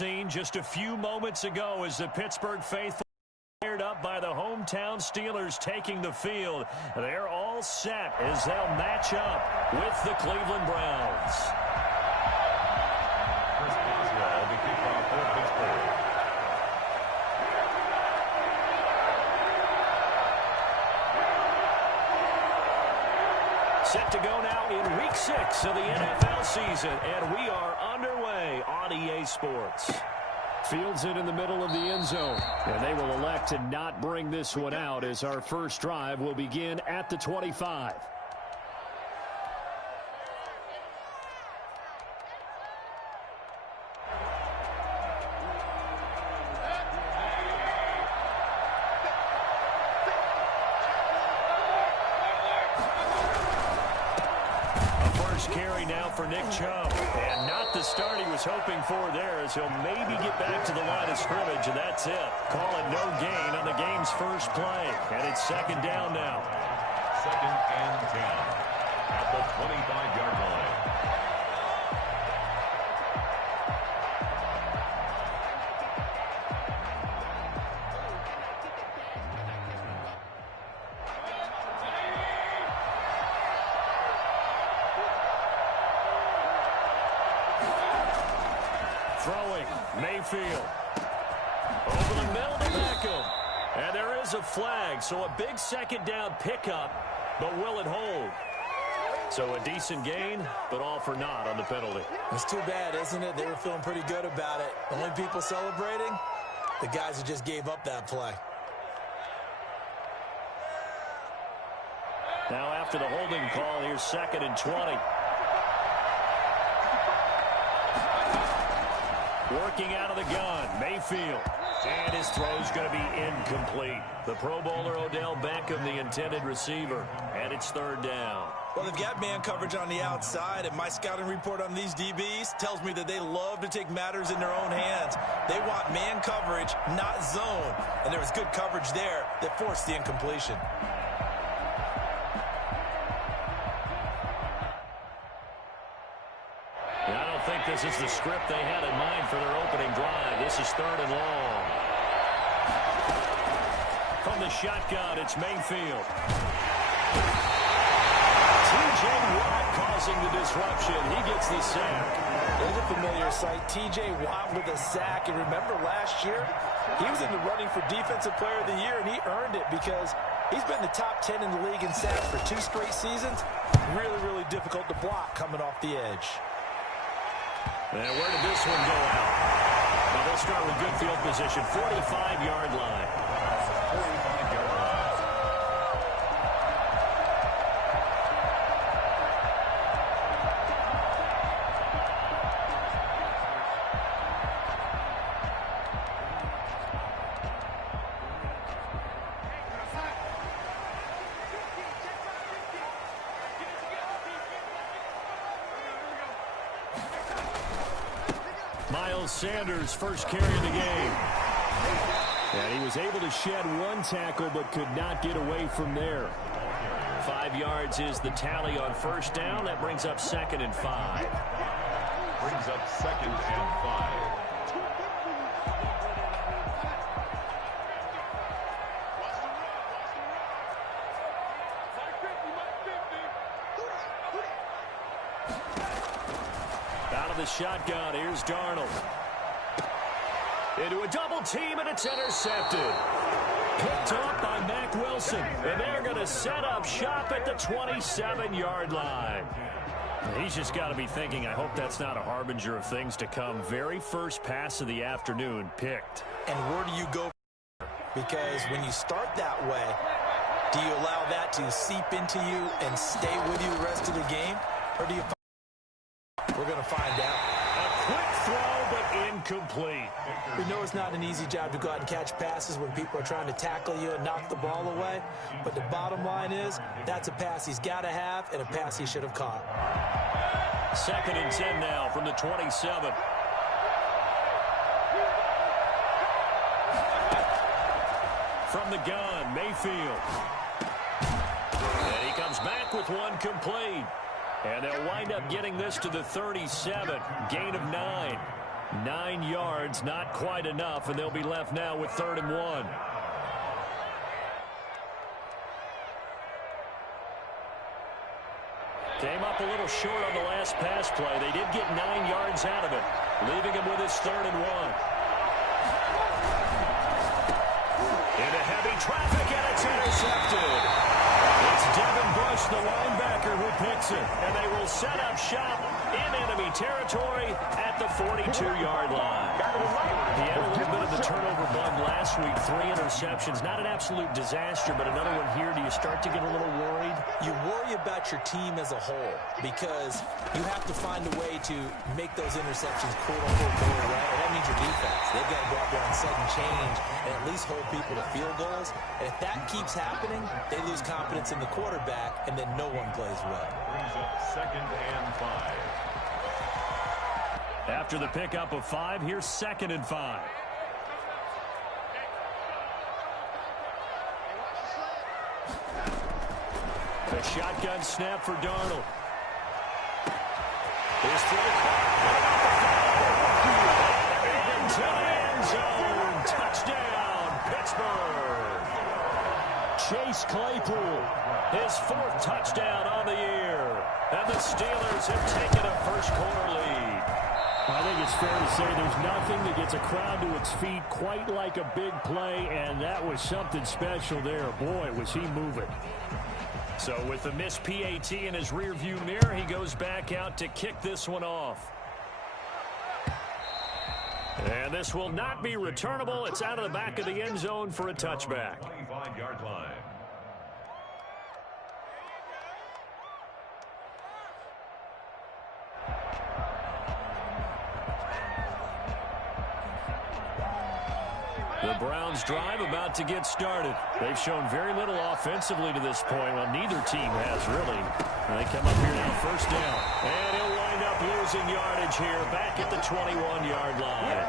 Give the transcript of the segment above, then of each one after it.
scene just a few moments ago as the Pittsburgh faithful fired up by the hometown Steelers taking the field. They're all set as they'll match up with the Cleveland Browns. Chris Boswell, the kickoff for Pittsburgh. Set to go now in Week 6 of the NFL season, and we are underway on EA Sports. Fields it in the middle of the end zone, and they will elect to not bring this one out as our first drive will begin at the 25. Carry now for Nick Chubb, and not the start he was hoping for there, as he'll maybe get back to the line of scrimmage, and that's it. Call it no gain on the game's first play, and it's second down now. 2nd and 10 at the 25-yard line. Throwing, Mayfield. Over the middle to Beckham. And there is a flag, so a big second down pickup, but will it hold? So a decent gain, but all for naught on the penalty. It's too bad, isn't it? They were feeling pretty good about it. The only people celebrating, the guys who just gave up that play. Now after the holding call, here's 2nd and 20. Working out of the gun, Mayfield. And his throw's going to be incomplete. The Pro Bowler Odell Beckham, the intended receiver. And it's 3rd down. Well, they've got man coverage on the outside, and my scouting report on these DBs tells me that they love to take matters in their own hands. They want man coverage, not zone. And there was good coverage there that forced the incompletion. I think this is the script they had in mind for their opening drive. This is 3rd and long. From the shotgun, it's Mayfield. T.J. Watt causing the disruption. He gets the sack. There's a familiar sight. T.J. Watt with a sack. And remember last year, he was in the running for Defensive Player of the Year, and he earned it because he's been the top 10 in the league in sacks for 2 straight seasons. Really, really difficult to block coming off the edge. And where did this one go out? Well, they'll start with good field position, 45-yard line. 45-yard line. Miles Sanders, first carry of the game. And he was able to shed 1 tackle, but could not get away from there. 5 yards is the tally on first down. That brings up 2nd and 5. Brings up 2nd and 5. Out of the shotgun, here's Darnold. Into a double team, and it's intercepted. Picked off by Mack Wilson, and they're going to set up shop at the 27-yard line. He's just got to be thinking, I hope that's not a harbinger of things to come. Very first pass of the afternoon picked. And where do you go? Because when you start that way, do you allow that to seep into you and stay with you the rest of the game? Or do you... We're going to find out. A quick throw, but incomplete. We know it's not an easy job to go out and catch passes when people are trying to tackle you and knock the ball away. But the bottom line is, that's a pass he's got to have and a pass he should have caught. 2nd and 10 now from the 27. From the gun, Mayfield. And he comes back with one complete. And they'll wind up getting this to the 37. Gain of 9. 9 yards, not quite enough, and they'll be left now with 3rd and 1. Came up a little short on the last pass play. They did get 9 yards out of it, leaving him with his 3rd and 1. Into heavy traffic, and it's intercepted. It's Devin Bush, the linebacker, who picks it, and they will set up shop in enemy territory at the 42-yard line. He had a little bit of the turnover bug last week, 3 interceptions. Not an absolute disaster, but another one here. Do you start to get a little worried? You worry about your team as a whole because you have to find a way to make those interceptions quote-unquote go away. And that means your defense. They've got to go out there and sudden change and at least hold people to field goals. And if that keeps happening, they lose confidence in the quarterback, and then no one plays well. Brings up 2nd and 5. After the pickup of 5, here's 2nd and 5. The shotgun snap for Darnold. His into the end zone. Touchdown, Pittsburgh. Chase Claypool, his 4th touchdown on the year. And the Steelers have taken a first-quarter lead. I think it's fair to say there's nothing that gets a crowd to its feet quite like a big play, and that was something special there. Boy, was he moving. So with the missed PAT in his rearview mirror, he goes back out to kick this one off. And this will not be returnable. It's out of the back of the end zone for a touchback. 25-yard line. The Browns drive about to get started. They've shown very little offensively to this point. Well, neither team has really. And they come up here now, 1st down. And he'll wind up losing yardage here back at the 21-yard line.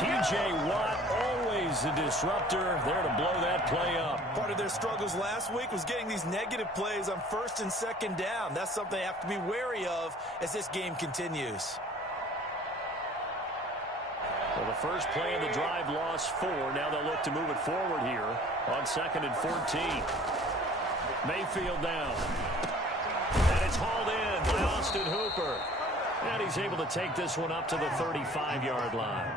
T.J. Watt, always a disruptor, there to blow that play up. Part of their struggles last week was getting these negative plays on 1st and 2nd down. That's something they have to be wary of as this game continues. Well, the first play of the drive lost 4. Now they'll look to move it forward here on 2nd and 14. Mayfield down. And it's hauled in by Austin Hooper. And he's able to take this one up to the 35-yard line.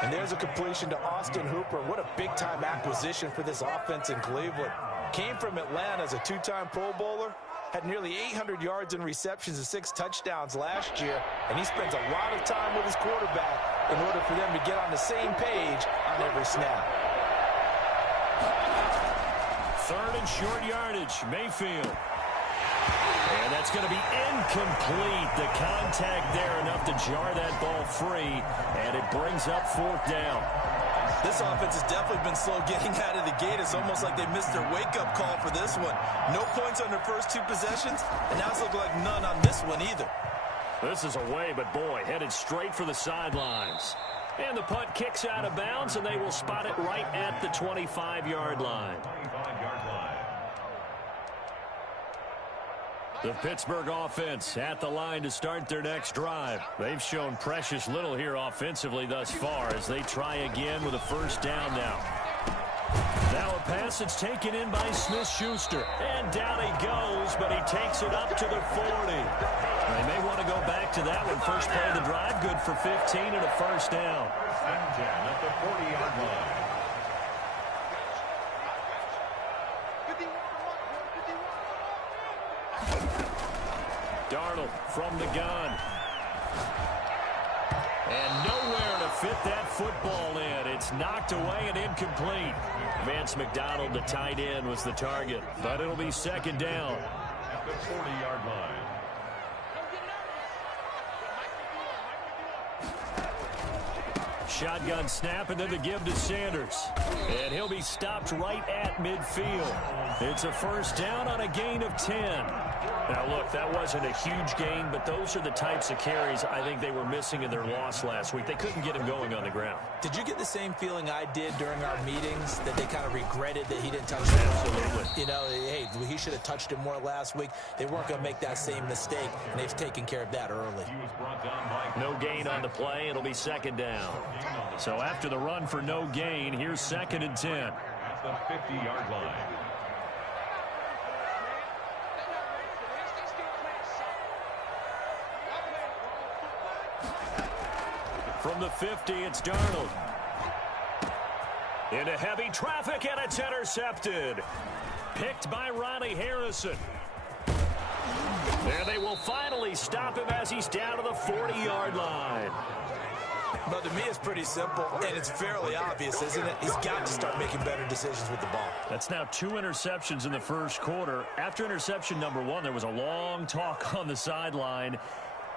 And there's a completion to Austin Hooper. What a big-time acquisition for this offense in Cleveland. Came from Atlanta as a 2-time Pro Bowler. Had nearly 800 yards in receptions and 6 touchdowns last year. And he spends a lot of time with his quarterback in order for them to get on the same page on every snap. 3rd and short yardage, Mayfield. And that's going to be incomplete. The contact there enough to jar that ball free. And it brings up 4th down. This offense has definitely been slow getting out of the gate. It's almost like they missed their wake-up call for this one. No points on their first 2 possessions, and now it's looking like none on this one either. This is away, but boy, headed straight for the sidelines. And the punt kicks out of bounds, and they will spot it right at the 25-yard line. 25-yard line. The Pittsburgh offense at the line to start their next drive. They've shown precious little here offensively thus far as they try again with a 1st down now. Now a pass that's taken in by Smith-Schuster. And down he goes, but he takes it up to the 40. They may want to go back to that one. First play of the drive, good for 15 and a 1st down. 2nd and 10 at the 40-yard line. Darnold from the gun. And nowhere to fit that football in. It's knocked away and incomplete. Vance McDonald, the tight end, was the target. But it'll be 2nd down. At the 40-yard line. Shotgun snap and then the give to Sanders. And he'll be stopped right at midfield. It's a 1st down on a gain of 10. Now, look, that wasn't a huge gain, but those are the types of carries I think they were missing in their loss last week. They couldn't get him going on the ground. Did you get the same feeling I did during our meetings, that they kind of regretted that he didn't touch him? Absolutely. You know, hey, he should have touched him more last week. They weren't going to make that same mistake, and they've taken care of that early. No gain on the play. It'll be second down. So after the run for no gain, here's 2nd and 10. At the 50-yard line. From the 50, it's Darnold. Into heavy traffic, and it's intercepted. Picked by Ronnie Harrison. And they will finally stop him as he's down to the 40-yard line. But to me, it's pretty simple, and it's fairly obvious, isn't it? He's got to start making better decisions with the ball. That's now 2 interceptions in the first quarter. After interception number 1, there was a long talk on the sideline.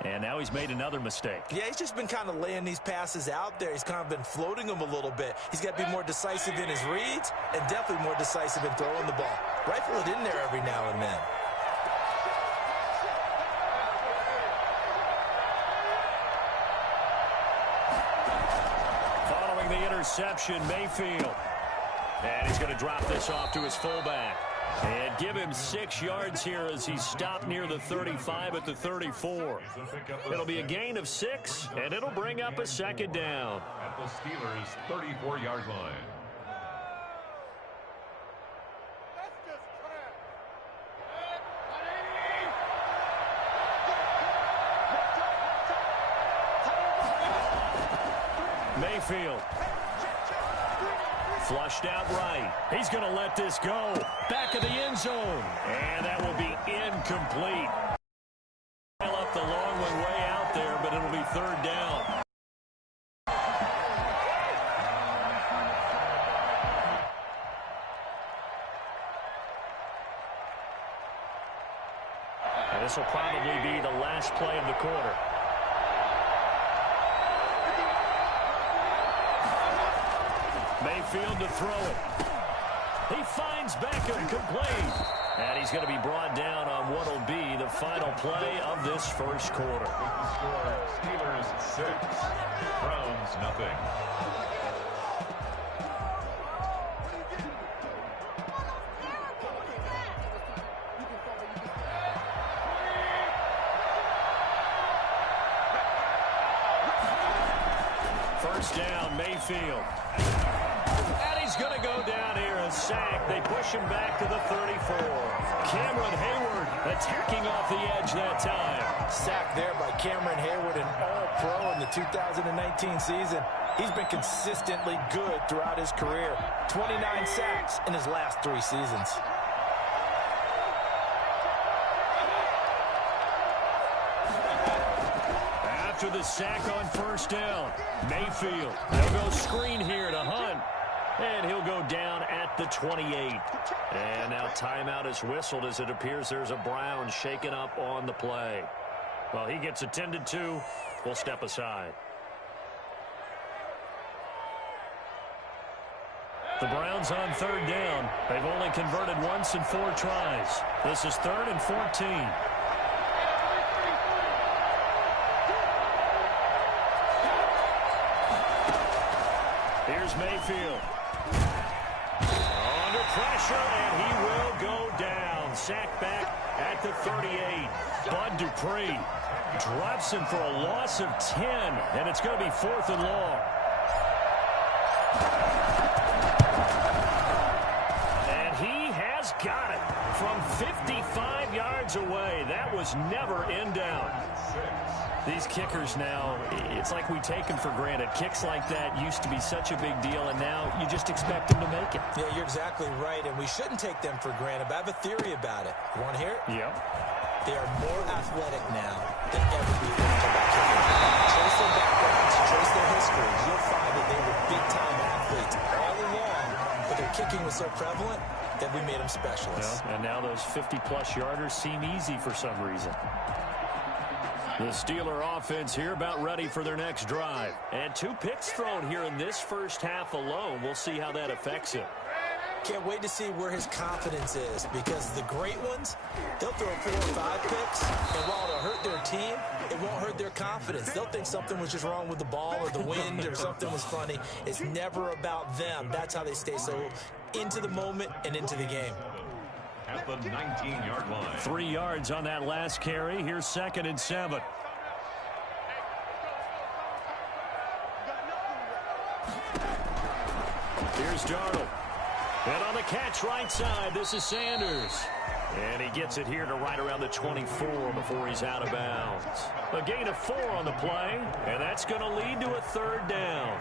And now he's made another mistake. Yeah, he's just been kind of laying these passes out there. He's kind of been floating them a little bit. He's got to be more decisive in his reads and definitely more decisive in throwing the ball. Rifle it in there every now and then. Following the interception, Mayfield. And he's going to drop this off to his fullback. And give him 6 yards here as he's stopped near the 35 at the 34. It'll be a gain of 6, and it'll bring up a second down. At the Steelers' 34-yard line. Mayfield. Flushed out right. He's going to let this go. Back of the end zone. And that will be incomplete. Up the long one way out there, but it'll be 3rd down. And this will probably be the last play of the quarter. Mayfield to throw it. He finds Beckham, complete. And he's going to be brought down on what will be the final play of this first quarter. With the score, Steelers 6, Browns nothing. First down, Mayfield. And he's going to go down here, a sack. They push him back to the 34. Cameron Hayward attacking off the edge that time. Sack there by Cameron Hayward, an all-pro in the 2019 season. He's been consistently good throughout his career. 29 sacks in his last 3 seasons. After the sack on first down, Mayfield. They'll go screen here to Hunt. And he'll go down at the 28. And now timeout is whistled as it appears there's a Brown shaken up on the play. Well, he gets attended to. We'll step aside. The Browns on 3rd down. They've only converted once in 4 tries. This is 3rd and 14. Here's Mayfield. Under pressure, and he will go down. Sacked back at the 38. Bud Dupree drops him for a loss of 10, and it's going to be 4th and long. And he has got it from 55 yards away. That was never in doubt. These kickers now, it's like we take them for granted. Kicks like that used to be such a big deal, and now you just expect them to make it. Yeah, you're exactly right, and we shouldn't take them for granted, but I have a theory about it. You want to hear it? Yep. They are more athletic now than ever before. Trace their backgrounds, trace their histories. You'll find that they were big-time athletes all along, but their kicking was so prevalent that we made them specialists. Yeah, and now those 50-plus yarders seem easy for some reason. The Steeler offense here about ready for their next drive. And 2 picks thrown here in this first half alone. We'll see how that affects it. Can't wait to see where his confidence is, because the great ones, they'll throw 4 or 5 picks, and while it'll hurt their team, it won't hurt their confidence. They'll think something was just wrong with the ball or the wind or something was funny. It's never about them. That's how they stay so into the moment and into the game. At the 19-yard line. 3 yards on that last carry. Here's 2nd and 7. Here's Darnold. And on the catch right side, this is Sanders. And he gets it here to right around the 24 before he's out of bounds. A gain of 4 on the play, and that's going to lead to a 3rd down.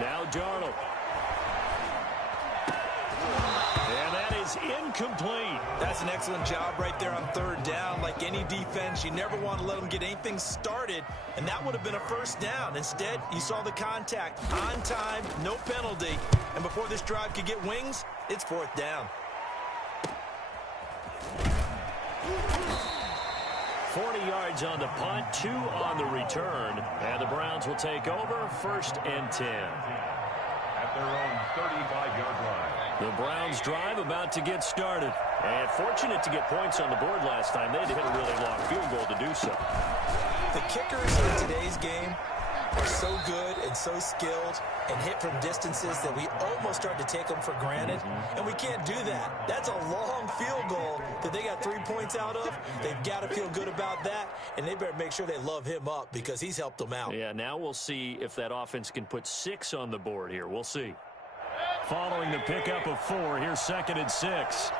Now Darnold. And that is incomplete. That's an excellent job right there on 3rd down. Like any defense, you never want to let them get anything started, and that would have been a 1st down. Instead, you saw the contact on time, no penalty, and before this drive could get wings, it's 4th down. 40 yards on the punt, 2 on the return, and the Browns will take over 1st and 10. At their own 35-yard line. The Browns drive about to get started. And fortunate to get points on the board last time. They had to hit a really long field goal to do so. The kickers in today's game are so good and so skilled and hit from distances that we almost start to take them for granted, and we can't do that. That's a long field goal that they got 3 points out of. They've got to feel good about that, and they better make sure they love him up because he's helped them out. Yeah, now we'll see if that offense can put 6 on the board here. We'll see. Following the pickup of 4, here's 2nd and 6.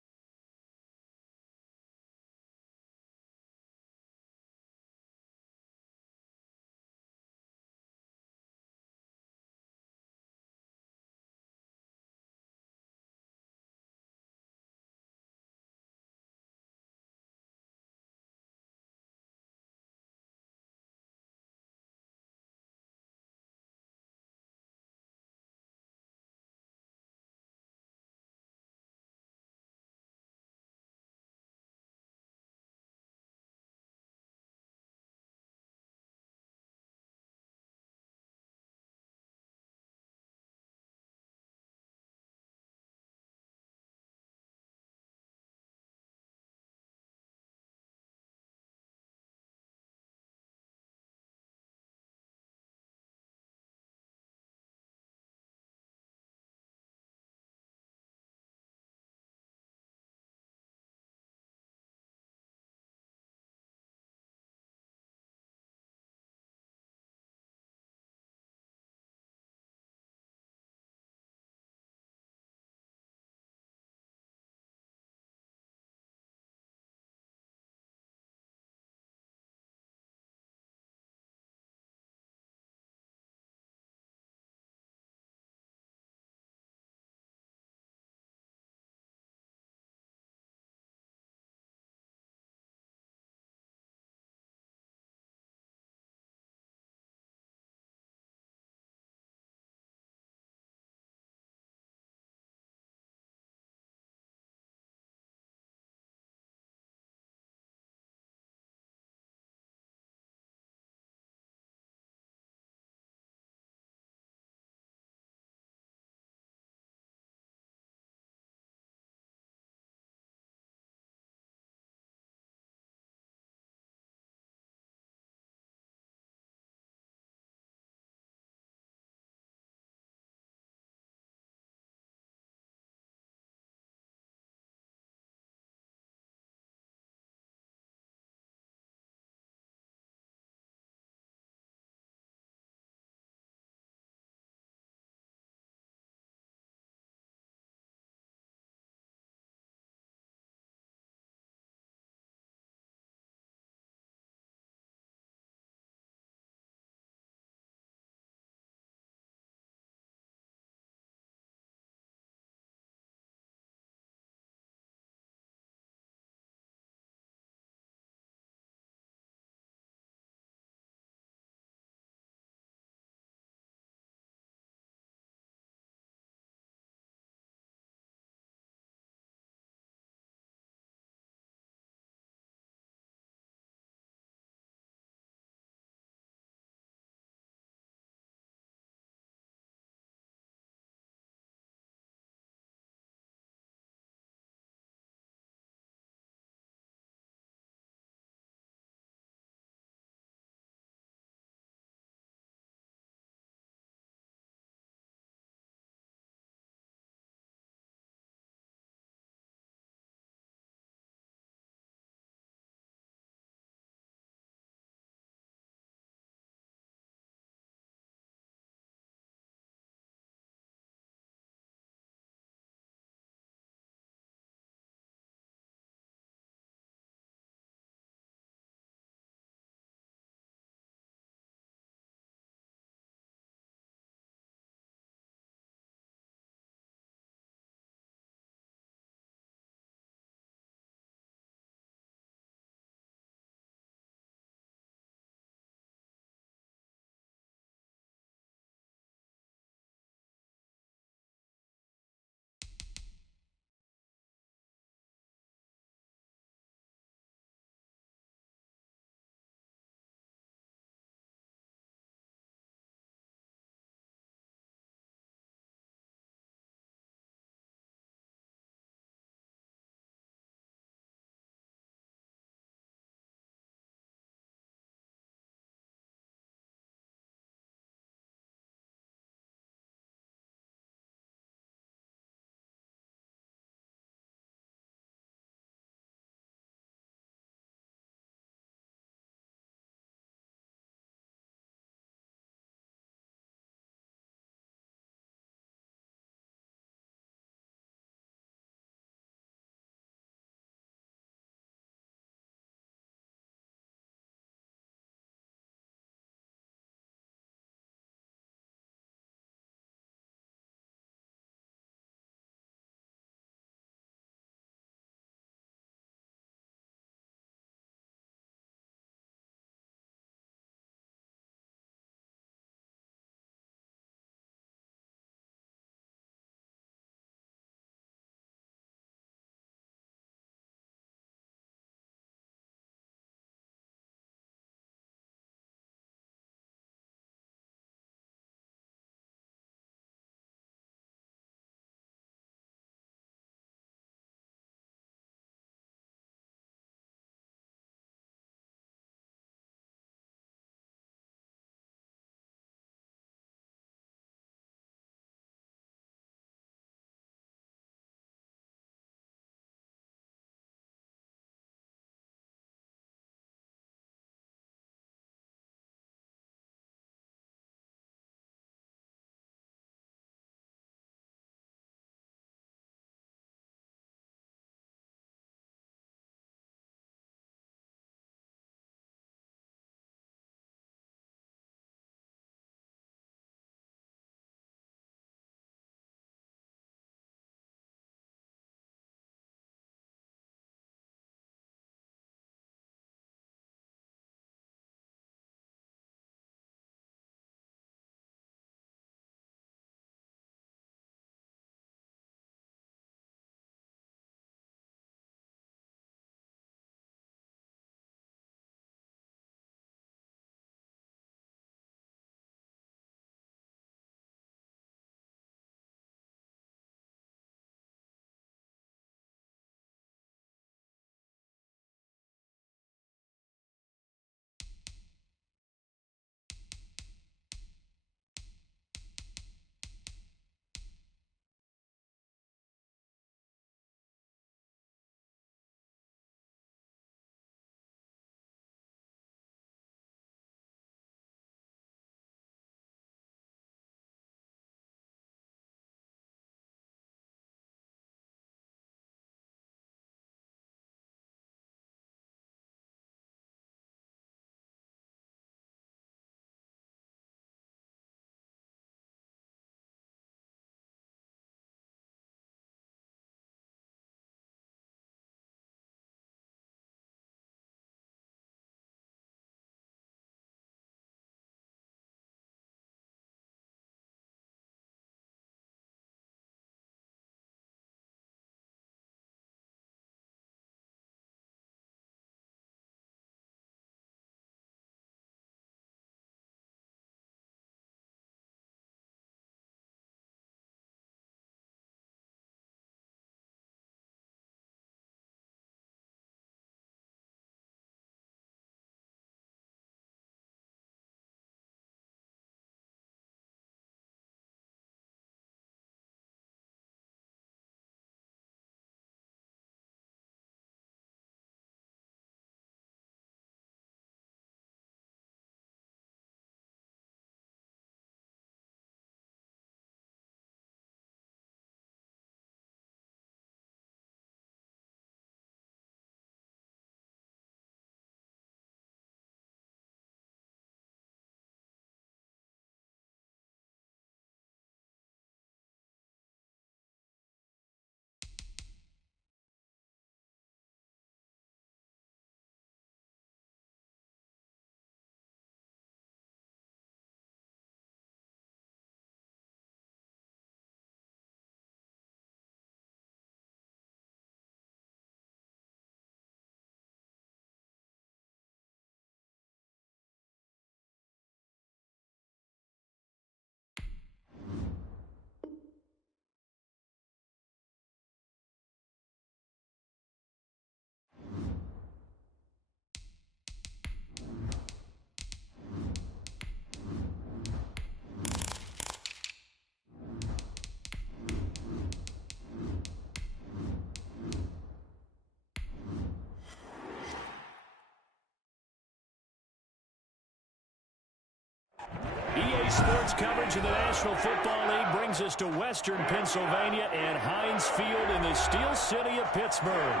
EA Sports coverage of the National Football League brings us to Western Pennsylvania and Heinz Field in the Steel City of Pittsburgh.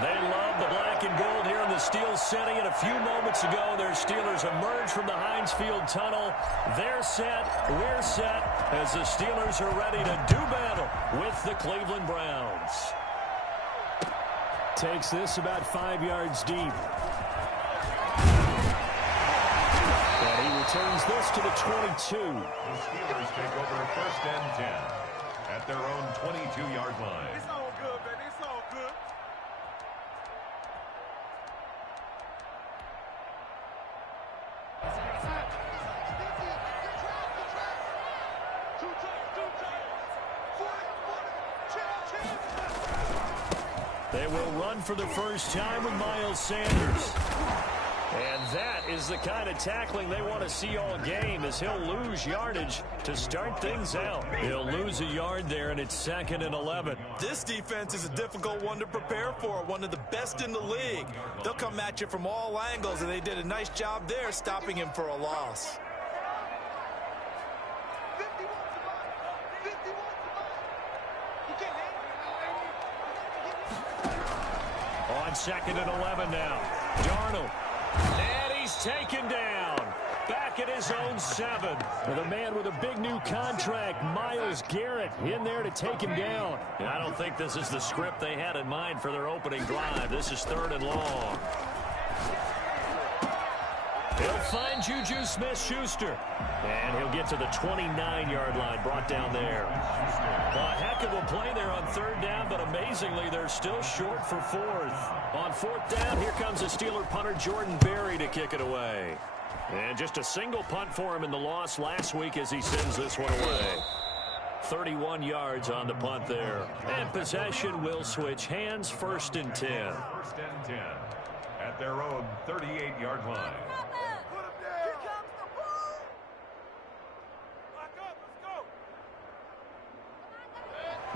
They love the black and gold here in the Steel City, and a few moments ago, their Steelers emerged from the Heinz Field tunnel. They're set, we're set, as the Steelers are ready to do battle with the Cleveland Browns. Takes this about 5 yards deep. And he returns this to the 22. The Steelers take over 1st and 10 at their own 22-yard line. It's all good, baby. It's all good. They will run for the first time with Miles Sanders. And that is the kind of tackling they want to see all game, as he'll lose yardage to start things out. He'll lose a yard there, and it's 2nd and 11. This defense is a difficult one to prepare for, one of the best in the league. They'll come at you from all angles, and they did a nice job there stopping him for a loss. On 2nd and 11 now. Darnold. And he's taken down. Back at his own 7. With a man with a big new contract, Myles Garrett, in there to take him down. And I don't think this is the script they had in mind for their opening drive. This is 3rd and long. He'll find Juju Smith-Schuster. And he'll get to the 29-yard line, brought down there. A heck of a play there on 3rd down, but amazingly, they're still short for 4th. On 4th down, here comes a Steeler punter, Jordan Berry, to kick it away. And just a single punt for him in the loss last week as he sends this one away. 31 yards on the punt there. And possession will switch hands, 1st and 10. 1st and 10 at their own 38-yard line.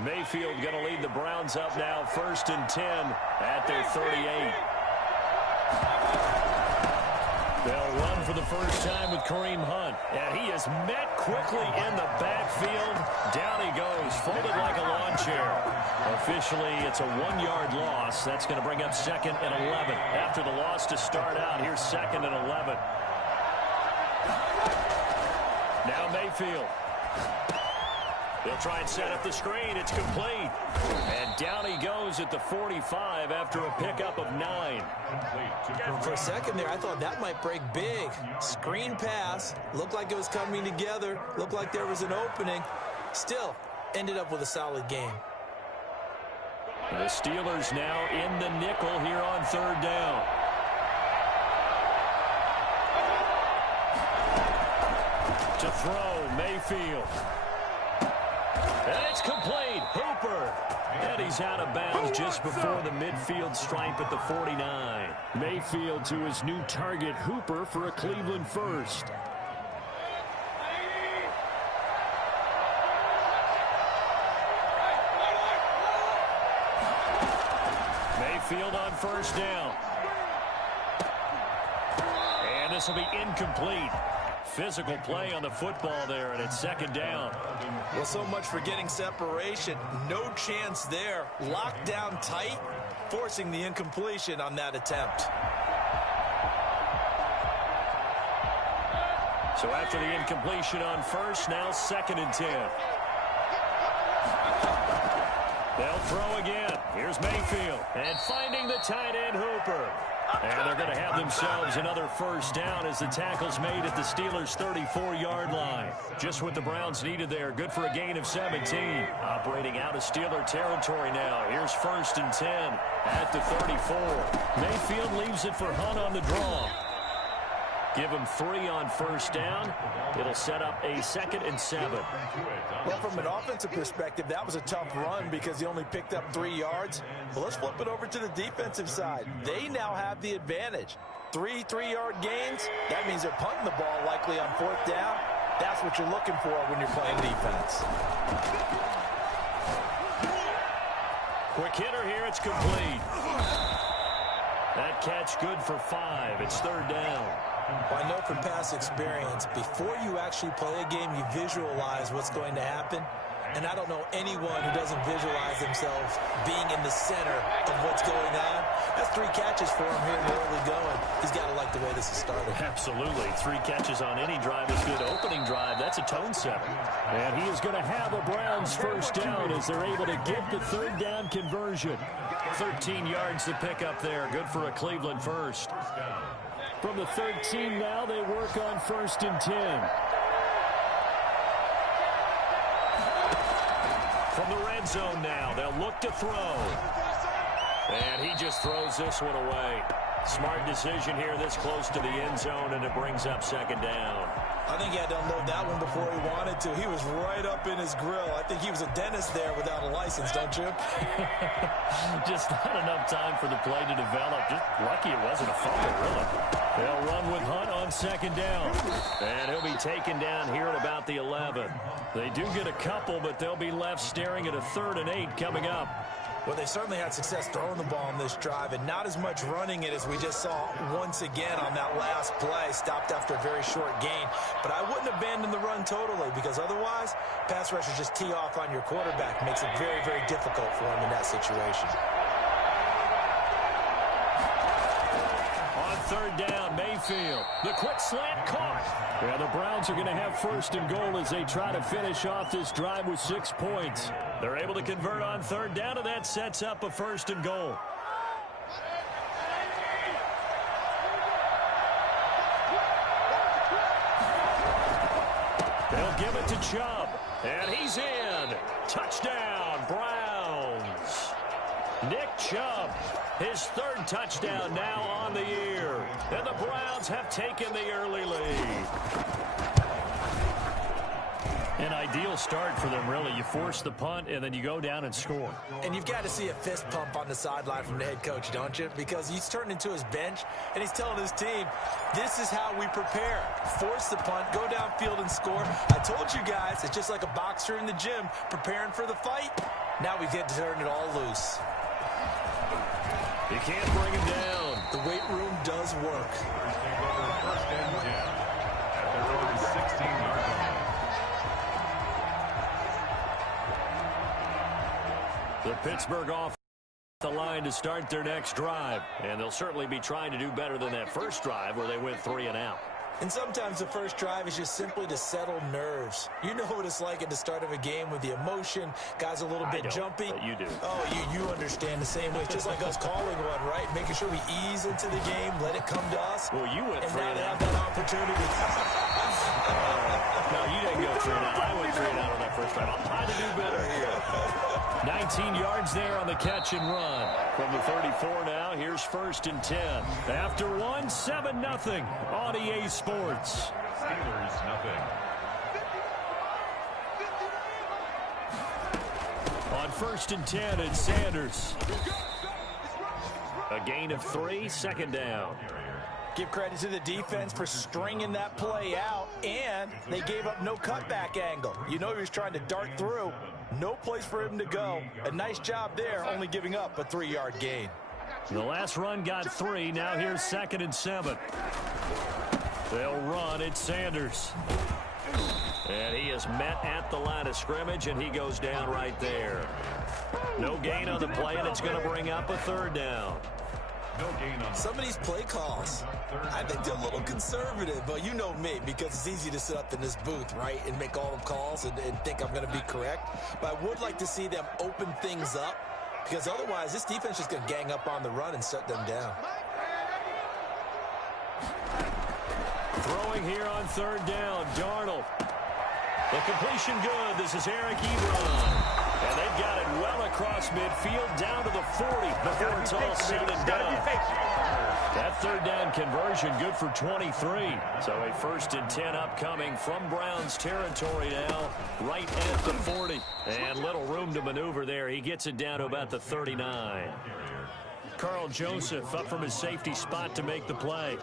Mayfield going to lead the Browns up now, 1st and 10 at their 38. They'll run for the first time with Kareem Hunt. And he is met quickly in the backfield. Down he goes, folded like a lawn chair. Officially, it's a 1-yard loss. That's going to bring up 2nd and 11. After the loss to start out, here's 2nd and 11. Now Mayfield. They'll try and set up the screen. It's complete. And down he goes at the 45 after a pickup of 9. For a second there, I thought that might break big. Screen pass. Looked like it was coming together. Looked like there was an opening. Still, ended up with a solid game. The Steelers now in the nickel here on 3rd down. To throw, Mayfield. And it's complete. Hooper. And he's out of bounds just before the midfield stripe at the 49. Mayfield to his new target, Hooper, for a Cleveland first. Mayfield on 1st down. And this will be incomplete. Physical play on the football there, and it's 2nd down. Well, so much for getting separation. No chance there. Locked down tight, forcing the incompletion on that attempt. So after the incompletion on 1st, now 2nd and 10. They'll throw again. Here's Mayfield. And finding the tight end, Hooper. And they're going to have themselves another 1st down as the tackle's made at the Steelers' 34-yard line. Just what the Browns needed there. Good for a gain of 17. Operating out of Steeler territory now. Here's 1st and 10 at the 34. Mayfield leaves it for Hunt on the draw. Give him 3 on 1st down. It'll set up a 2nd and 7. Well, from an offensive perspective, that was a tough run because he only picked up 3 yards. Well, let's flip it over to the defensive side. They now have the advantage. 3 3-yard gains. That means they're punting the ball likely on 4th down. That's what you're looking for when you're playing defense. Quick hitter here. It's complete. That catch good for 5. It's third down. Well, I know from past experience, before you actually play a game, you visualize what's going to happen. And I don't know anyone who doesn't visualize themselves being in the center of what's going on. That's 3 catches for him here in the early going. He's got to like the way this is started. Absolutely. 3 catches on any drive is good. Opening drive, that's a tone setter. And he is going to have a Browns first down as they're able to get the third down conversion. 13 yards to pick up there. Good for a Cleveland first. From the 13 now, they work on 1st and 10. From the red zone now, they'll look to throw. And he just throws this one away. Smart decision here this close to the end zone, and it brings up second down. I think he had to unload that one before he wanted to. He was right up in his grill. I think he was a dentist there without a license, don't you? Just not enough time for the play to develop. Just lucky it wasn't a fumble, really. They'll run with Hunt on second down. And he'll be taken down here at about the 11. They do get a couple, but they'll be left staring at a 3rd and 8 coming up. Well, they certainly had success throwing the ball on this drive and not as much running it as we just saw once again on that last play. Stopped after a very short gain. But I wouldn't abandon the run totally because otherwise, pass rushers just tee off on your quarterback. Makes it very, very difficult for him in that situation. On third down, Mayfield. The quick slant caught. Yeah, the Browns are going to have 1st and goal as they try to finish off this drive with 6 points. They're able to convert on third down, and that sets up a 1st and goal. They'll give it to Chubb, and he's in. Touchdown, Browns. Nick Chubb, his 3rd touchdown now on the year. And the Browns have taken the early lead. An ideal start for them, really. You force the punt, and then you go down and score. And you've got to see a fist pump on the sideline from the head coach, don't you? Because he's turned into his bench, and he's telling his team, this is how we prepare. Force the punt, go downfield and score. I told you guys, it's just like a boxer in the gym preparing for the fight. Now we get to turn it all loose. You can't bring him down. The weight room does work. First and 10 at their own 16-yard line. The Pittsburgh off the line to start their next drive. And they'll certainly be trying to do better than that first drive where they went 3 and out. And sometimes the first drive is just simply to settle nerves. You know what it's like at the start of a game with the emotion. Guys a little bit jumpy. But you do. Oh, you understand the same way. It's just like us calling one, right? Making sure we ease into the game, let it come to us. Well, you went and 3 now and they out. have that opportunity. No, you didn't go 3 and out. I went 3 and out on that first drive. I'm trying to do better here. 19 yards there on the catch and run. From the 34 now, here's 1st and 10. After 1, 7-0 on EA Sports. Steelers, nothing. On 1st and 10, it's Sanders. A gain of 3, 2nd down. Give credit to the defense for stringing that play out, and they gave up no cutback angle. You know he was trying to dart through. No place for him to go. A nice job there, only giving up a 3-yard gain. The last run got 3. Now here's 2nd and 7. They'll run. It's Sanders. And he is met at the line of scrimmage, and he goes down right there. No gain on the play, and it's going to bring up a 3rd down. No gain on some of these play calls, I think they're a little conservative, but you know me, because it's easy to sit up in this booth, right, and make all the calls and think I'm going to be correct. But I would like to see them open things up, because otherwise this defense is just going to gang up on the run and shut them down. Throwing here on 3rd down, Darnold. The completion good. This is Eric Ebron. And they've got it well across midfield down to the 40 before it's all said and done. That 3rd down conversion good for 23. So a 1st and 10 upcoming from Browns territory now, right at the 40. And little room to maneuver there. He gets it down to about the 39. Carl Joseph up from his safety spot to make the play.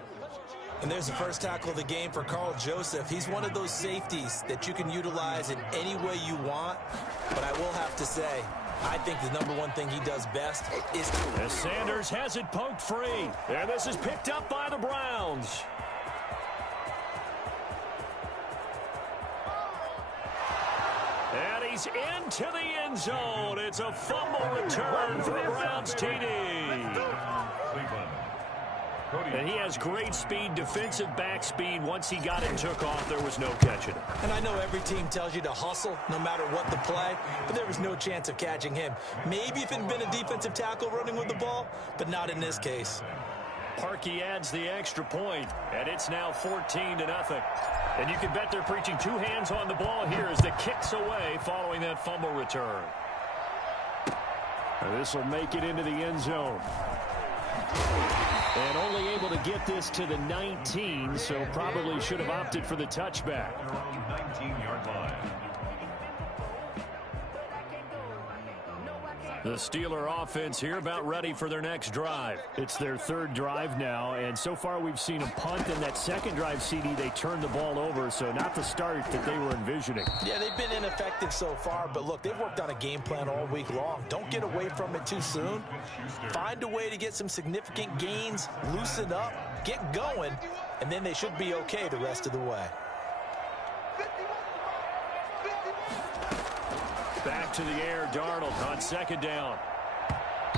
And there's the first tackle of the game for Carl Joseph. He's one of those safeties that you can utilize in any way you want. But I will have to say, I think the number one thing he does best is... As Sanders has it poked free. And this is picked up by the Browns. And he's into the end zone. It's a fumble return for the Browns TD. Cleveland. And he has great speed, defensive back speed. Once he got it and took off, there was no catching it. And I know every team tells you to hustle no matter what the play, but there was no chance of catching him. Maybe if it had been a defensive tackle running with the ball, but not in this case. Parkey adds the extra point, and it's now 14-0. And you can bet they're preaching two hands on the ball here as the kick's away following that fumble return. And this will make it into the end zone. And only able to get this to the 19, so probably should have opted for the touchback. Their own 19-yard line. The Steeler offense here about ready for their next drive. It's their third drive now, and so far we've seen a punt. In that second drive, CD, they turned the ball over, so not the start that they were envisioning. Yeah, they've been ineffective so far, but look, they've worked on a game plan all week long. Don't get away from it too soon. Find a way to get some significant gains, loosen up, get going, and then they should be okay the rest of the way. Back to the air, Darnold on second down.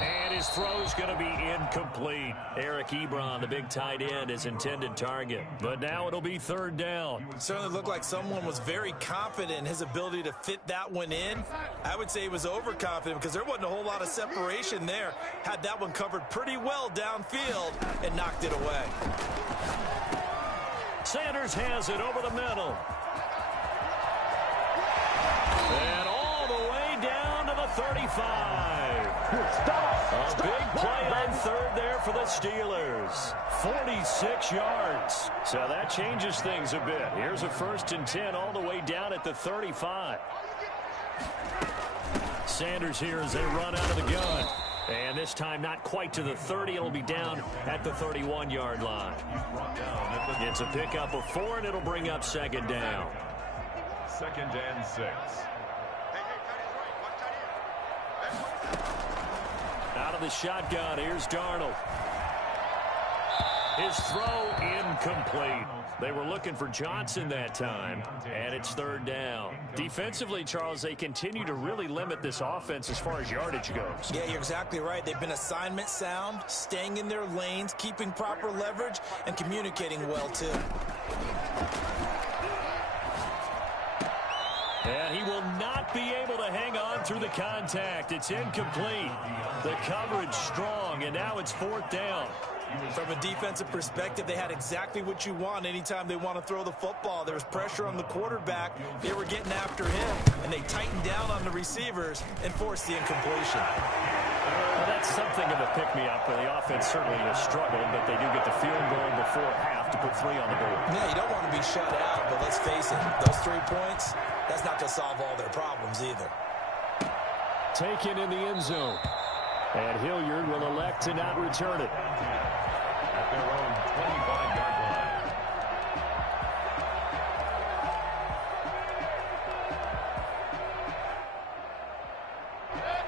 And his throw's going to be incomplete. Eric Ebron, the big tight end, his intended target. But now it'll be third down. It certainly looked like someone was very confident in his ability to fit that one in. I would say he was overconfident because there wasn't a whole lot of separation there. Had that one covered pretty well downfield and knocked it away. Sanders has it over the middle. And all the way down to the 35. A big play on third there for the Steelers. 46 yards. So that changes things a bit. Here's a 1st and 10 all the way down at the 35. Sanders here as they run out of the gun. And this time not quite to the 30. It'll be down at the 31-yard line. It's a pickup of 4, and it'll bring up second down. 2nd and 6. Out of the shotgun, here's Darnold. His throw incomplete. They were looking for Johnson that time, and it's third down. Defensively, Charles, they continue to really limit this offense as far as yardage goes. Yeah, you're exactly right. They've been assignment sound, staying in their lanes, keeping proper leverage, and communicating well, too. And he will not be able to hang on through the contact. It's incomplete. The coverage strong, and now it's 4th down. From a defensive perspective, they had exactly what you want anytime they want to throw the football. There was pressure on the quarterback. They were getting after him, and they tightened down on the receivers and forced the incompletion. Well, that's something of a pick-me-up. The offense certainly has struggled, but they do get the field goal before half to put 3 on the board. Yeah, you don't want to be shut out, but let's face it, those 3 points, that's not going to solve all their problems either. Taken in the end zone. And Hilliard will elect to not return it. At their own 25-yard line.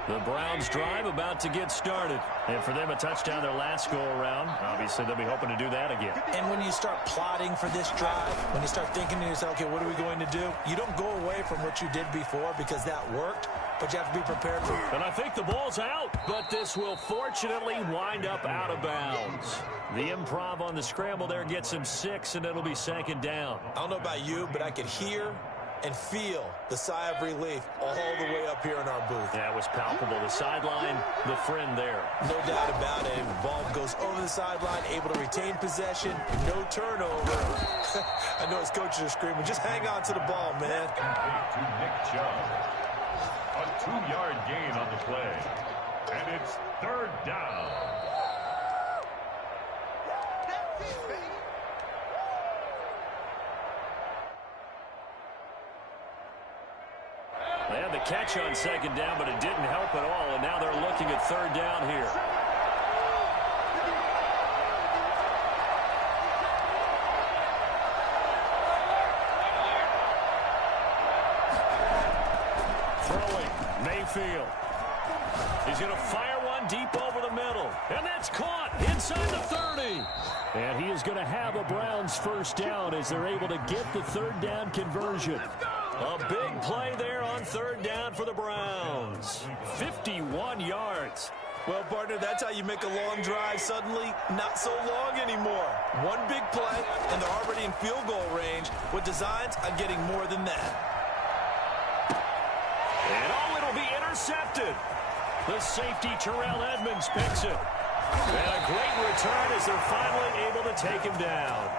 The Browns drive about to get started. And for them, a touchdown their last go-around. Obviously, they'll be hoping to do that again. And when you start plotting for this drive, when you start thinking to yourself, okay, what are we going to do? You don't go away from what you did before because that worked, but you have to be prepared for it. And I think the ball's out, but this will fortunately wind up out of bounds. The improv on the scramble there gets him 6, and it'll be second down. I don't know about you, but I could hear and feel the sigh of relief all the way up here in our booth. Yeah, it was palpable. The sideline, the friend there. No doubt about it. The ball goes over the sideline, able to retain possession, no turnover. I know his coaches are screaming, just hang on to the ball, man. To Nick Chubb. A 2-yard gain on the play. And it's third down. They had the catch on second down, but it didn't help at all, and now they're looking at third down here. Throwing, Mayfield. He's going to fire one deep over the middle. And that's caught inside the 30. And he is going to have a Browns first down as they're able to get the third down conversion. A big play there on third down for the Browns. 51 yards. Well, partner, that's how you make a long drive suddenly not so long anymore. One big play, and they're already in field goal range with designs on getting more than that. And it'll be intercepted. The safety, Terrell Edmonds, picks it. And a great return as they're finally able to take him down.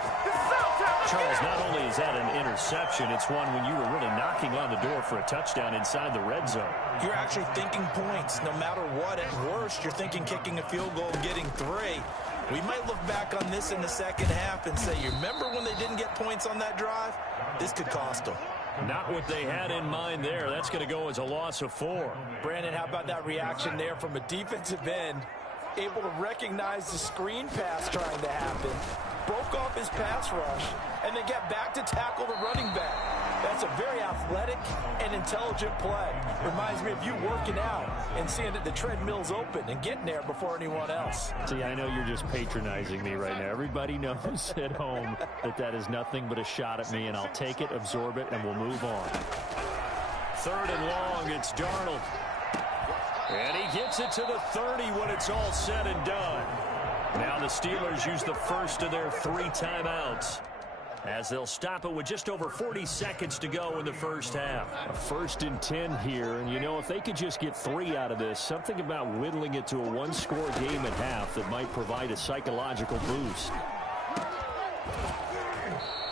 Charles, not only is that an interception, it's one when you were really knocking on the door for a touchdown inside the red zone. You're actually thinking points. No matter what, at worst, you're thinking kicking a field goal and getting 3. We might look back on this in the second half and say, you remember when they didn't get points on that drive? This could cost them. Not what they had in mind there. That's going to go as a loss of 4. Brandon, how about that reaction there from a defensive end? Able to recognize the screen pass trying to happen, broke off his pass rush, and then get back to tackle the running back. That's a very athletic and intelligent play. Reminds me of you working out and seeing that the treadmill's open and getting there before anyone else. See, I know you're just patronizing me right now. Everybody knows at home that that is nothing but a shot at me, and I'll take it, absorb it, and we'll move on. Third and long, it's Darnold. And he gets it to the 30 when it's all said and done. Now the Steelers use the first of their 3 timeouts as they'll stop it with just over 40 seconds to go in the first half. A 1st and 10 here, and you know, if they could just get 3 out of this, something about whittling it to a 1-score game at half that might provide a psychological boost.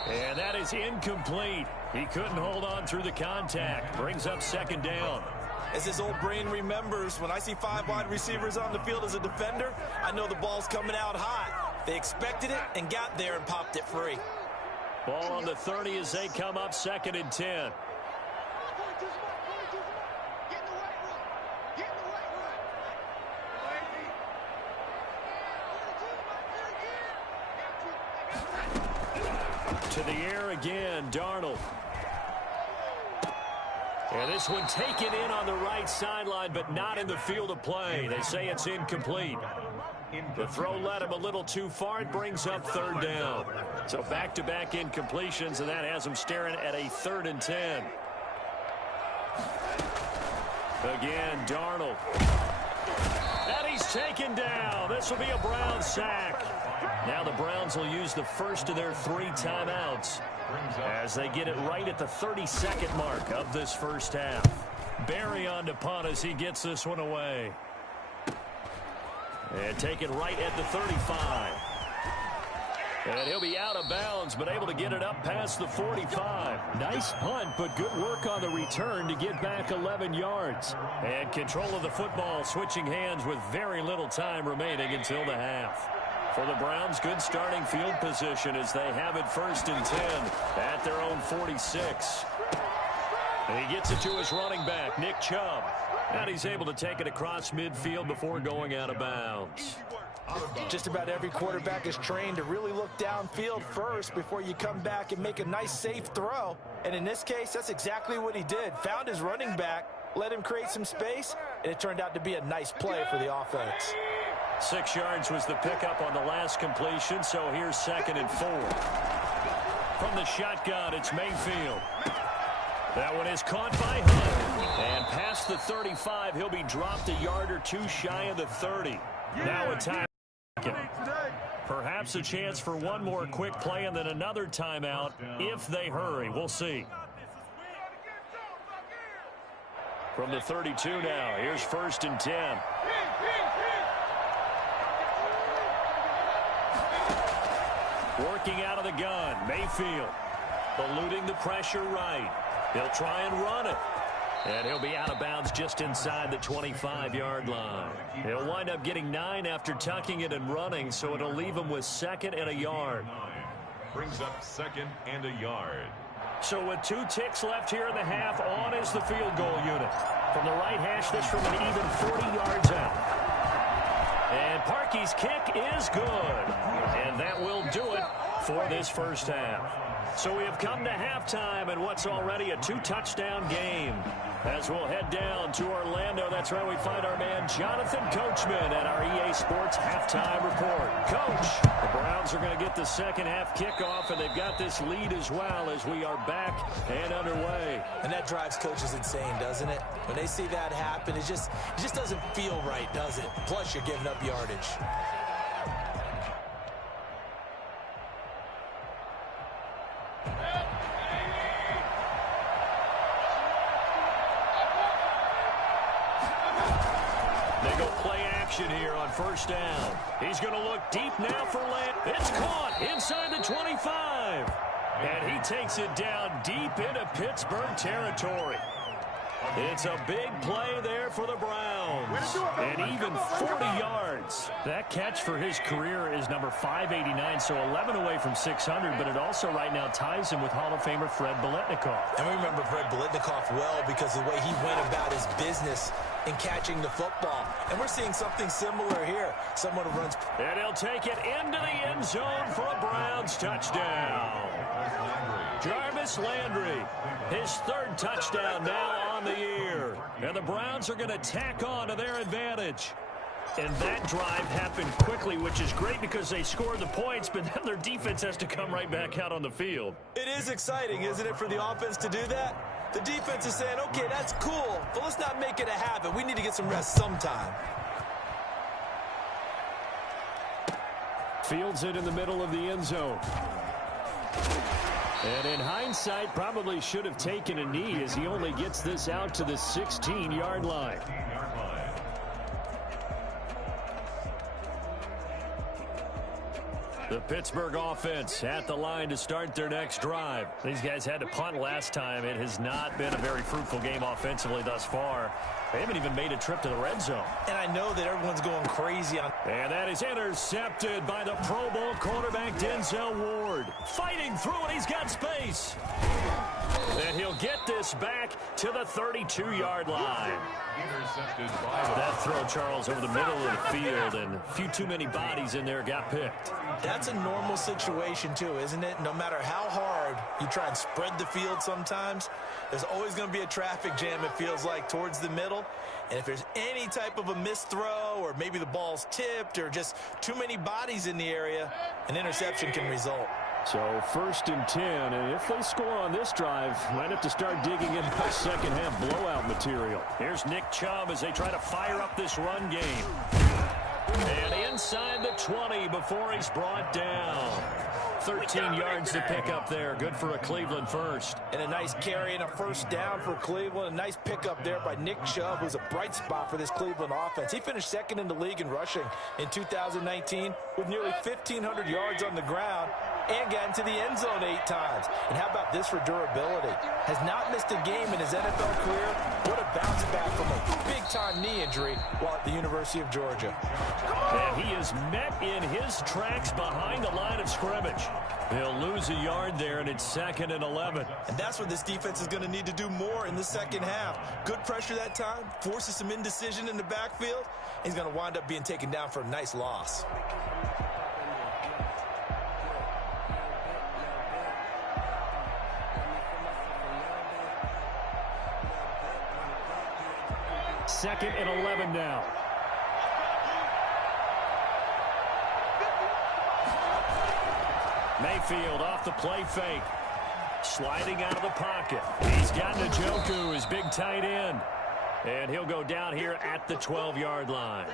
And that is incomplete. He couldn't hold on through the contact. Brings up 2nd down. As his old brain remembers, when I see 5 wide receivers on the field as a defender, I know the ball's coming out hot. They expected it and got there and popped it free. Ball on the 30 as they come up 2nd and 10. To the air again, Darnold. And this one taken in on the right sideline, but not in the field of play. They say it's incomplete. The throw led him a little too far. It brings up 3rd down. So back-to-back incompletions, and that has him staring at a 3rd and 10. Again, Darnold. And he's taken down. This will be a Browns sack. Now the Browns will use the first of their 3 timeouts as they get it right at the 32nd mark of this first half. Barry on to punt as he gets this one away. And take it right at the 35. And he'll be out of bounds, but able to get it up past the 45. Nice punt, but good work on the return to get back 11 yards. And control of the football, switching hands with very little time remaining until the half. For the Browns, good starting field position as they have it 1st and 10 at their own 46. And he gets it to his running back, Nick Chubb. And he's able to take it across midfield before going out of bounds. Just about every quarterback is trained to really look downfield first before you come back and make a nice, safe throw. And in this case, that's exactly what he did. Found his running back, let him create some space, and it turned out to be a nice play for the offense. 6 yards was the pickup on the last completion, so here's 2nd and 4. From the shotgun, it's Mayfield. That one is caught by Hunt. And past the 35, he'll be dropped a yard or 2 shy of the 30. Now a time. Perhaps a chance for one more quick play and then another timeout if they hurry. We'll see. From the 32 now, here's 1st and 10. Working out of the gun, Mayfield. Eluding the pressure right. He'll try and run it. And he'll be out of bounds just inside the 25-yard line. He'll wind up getting 9 after tucking it and running, so it'll leave him with 2nd and a yard. Brings up 2nd and a yard. So with 2 ticks left here in the half, on is the field goal unit. From the right hash, this from an even 40 yards out. And Parkey's kick is good. And that will do it for this first half. So we have come to halftime in what's already a 2-touchdown game. As we'll head down to Orlando, that's where we find our man Jonathan Coachman at our EA Sports Halftime Report. Coach, the Browns are going to get the second half kickoff, and they've got this lead as well as we are back and underway. And that drives coaches insane, doesn't it? When they see that happen, it just doesn't feel right, does it? Plus, you're giving up yardage. Here on first down. He's going to look deep now for Land. It's caught inside the 25. And he takes it down deep into Pittsburgh territory. It's a big play there for the Browns. And even 40 yards. That catch for his career is number 589, so 11 away from 600, but it also right now ties him with Hall of Famer Fred Biletnikoff. And we remember Fred Biletnikoff well because of the way he went about his business in catching the football. And we're seeing something similar here. Someone who runs. And he'll take it into the end zone for a Browns touchdown. Jarvis Landry, his third touchdown now on the year. And the Browns are going to tack on to their advantage. And that drive happened quickly, which is great because they scored the points, but then their defense has to come right back out on the field. It is exciting, isn't it, for the offense to do that? The defense is saying, okay, that's cool, but let's not make it a habit. We need to get some rest sometime. Fields it in the middle of the end zone. And in hindsight, probably should have taken a knee as he only gets this out to the 16-yard line. The Pittsburgh offense at the line to start their next drive. These guys had to punt last time. It has not been a very fruitful game offensively thus far. They haven't even made a trip to the red zone. And I know that everyone's going crazy on. And that is intercepted by the Pro Bowl quarterback Denzel Ward. Fighting through it, he's got space. And he'll get this back to the 32-yard line. That throw, Charles, over the middle of the field, and a few too many bodies in there got picked. That's a normal situation, too, isn't it? No matter how hard you try and spread the field sometimes, there's always going to be a traffic jam, it feels like, towards the middle. And if there's any type of a missed throw or maybe the ball's tipped or just too many bodies in the area, an interception can result. So 1st and 10, and if they score on this drive, might have to start digging in the second half blowout material. Here's Nick Chubb as they try to fire up this run game. And inside the 20 before he's brought down. 13 yards to pick up there. Good for a Cleveland first. And a nice carry and a first down for Cleveland. A nice pickup there by Nick Chubb, who's a bright spot for this Cleveland offense. He finished second in the league in rushing in 2019 with nearly 1,500 yards on the ground and got into the end zone 8 times. And how about this for durability? Has not missed a game in his NFL career. What a bounce back from a big-time knee injury while at the University of Georgia. And he is met in his tracks behind the line of scrimmage. He'll lose a yard there, and it's 2nd and 11. And that's what this defense is going to need to do more in the second half. Good pressure that time, forces some indecision in the backfield. He's going to wind up being taken down for a nice loss. Second and 11 now. Mayfield off the play fake. Sliding out of the pocket. He's got Njoku, his big tight end. And he'll go down here at the 12-yard line.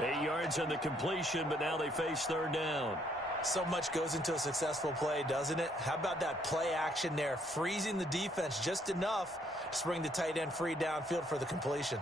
8 yards on the completion, but now they face 3rd down. So much goes into a successful play, doesn't it? How about that play action there? Freezing the defense just enough to bring the tight end free downfield for the completion.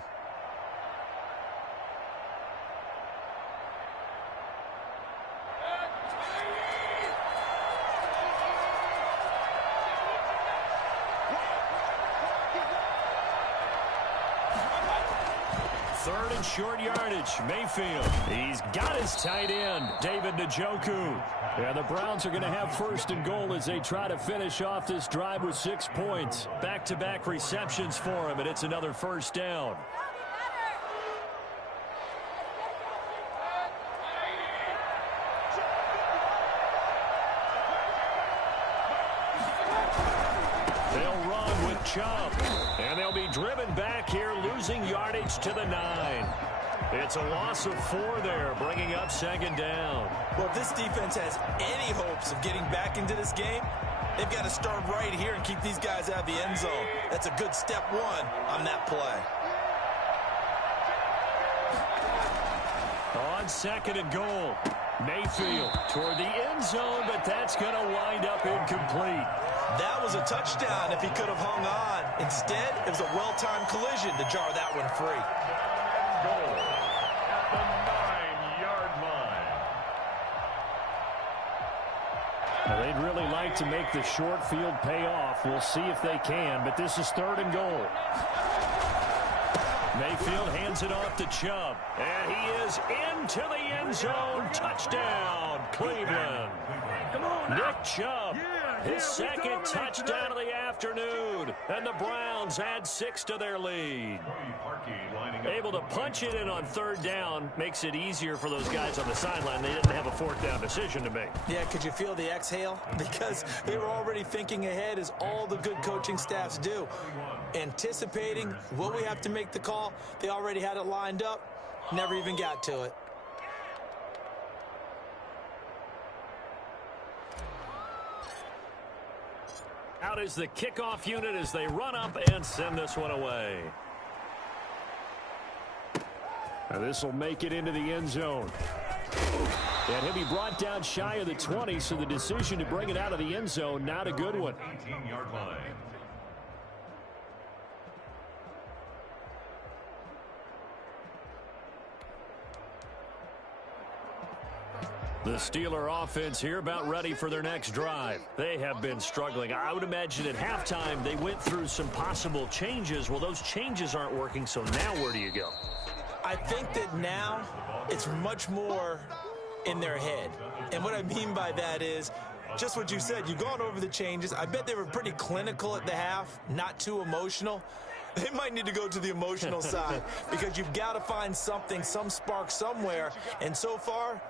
Third and short yardage. Mayfield. He's got his tight end, David Njoku. And the Browns are going to have 1st and goal as they try to finish off this drive with 6 points. Back-to-back receptions for him, and it's another 1st down. Nick Chubb. And they'll be driven back here, losing yardage to the 9. It's a loss of 4 there, bringing up second down. Well, if this defense has any hopes of getting back into this game, they've got to start right here and keep these guys out of the end zone. That's a good step 1 on that play. On second and goal, Mayfield toward the end zone, but that's going to wind up incomplete. That was a touchdown if he could have hung on. Instead, it was a well-timed collision to jar that one free. Goal at the 9-yard line. Well, they'd really like to make the short field pay off. We'll see if they can, but this is third and goal. Mayfield hands it off to Chubb, and he is into the end zone. Touchdown, Cleveland. Nick Chubb, his second touchdown of the afternoon, and the Browns add 6 to their lead. Able to punch it in on third down makes it easier for those guys on the sideline. They didn't have a fourth down decision to make. Yeah, could you feel the exhale? Because they were already thinking ahead, as all the good coaching staffs do. Anticipating, will we have to make the call? They already had it lined up, never even got to it. Out is the kickoff unit as they run up and send this one away. Now this will make it into the end zone. And he'll be brought down shy of the 20, so the decision to bring it out of the end zone, not a good one. 18-yard line. The Steeler offense here about ready for their next drive. They have been struggling. I would imagine at halftime they went through some possible changes. Well, those changes aren't working, so now where do you go? I think that now it's much more in their head. And what I mean by that is just what you said. You've gone over the changes. I bet they were pretty clinical at the half, not too emotional. They might need to go to the emotional side because you've got to find something, some spark somewhere. And so far,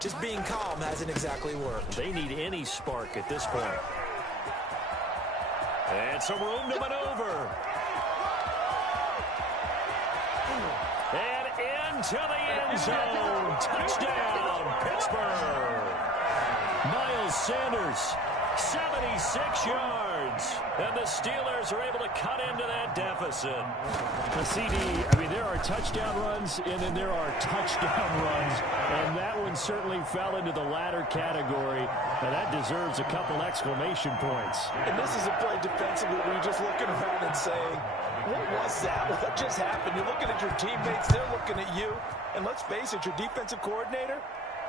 just being calm hasn't exactly worked. They need any spark at this point. And some room to maneuver. And into the end zone. Touchdown, Pittsburgh. Miles Sanders, 76 yards. And the Steelers are able to cut into that deficit. The CD, I mean, there are touchdown runs, and then there are touchdown runs. And that one certainly fell into the latter category. And that deserves a couple exclamation points. And this is a play defensively where you're just looking around and saying, what was that? What just happened? You're looking at your teammates. They're looking at you. And let's face it, your defensive coordinator,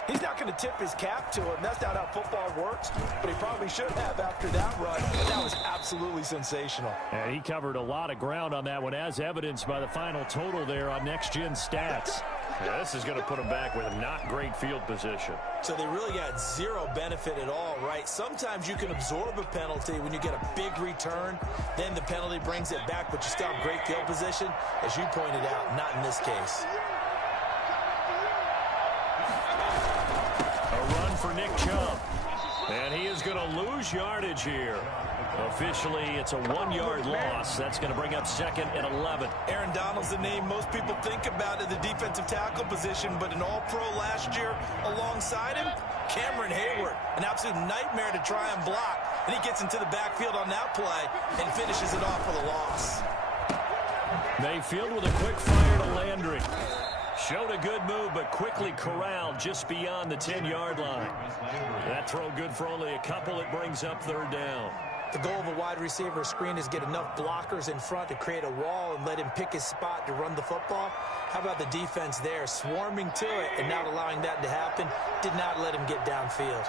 he's not going to tip his cap to him. That's not how football works, but he probably should have after that run. That was absolutely sensational. And he covered a lot of ground on that one, as evidenced by the final total there on Next Gen Stats. Yeah, this is going to put him back with a not great field position. So they really got zero benefit at all, right? Sometimes you can absorb a penalty when you get a big return. Then the penalty brings it back, but you still have great field position. As you pointed out, not in this case. For Nick Chubb. And he is going to lose yardage here. Officially, it's a 1-yard loss. That's going to bring up second and 11. Aaron Donald's the name most people think about at the defensive tackle position, but an all-pro last year alongside him, Cameron Hayward. An absolute nightmare to try and block. And he gets into the backfield on that play and finishes it off with a loss. Mayfield with a quick fire to Landry. Showed a good move, but quickly corralled just beyond the 10-yard line. That throw good for only a couple. It brings up third down. The goal of a wide receiver screen is get enough blockers in front to create a wall and let him pick his spot to run the football. How about the defense there, swarming to it and not allowing that to happen? Did not let him get downfield.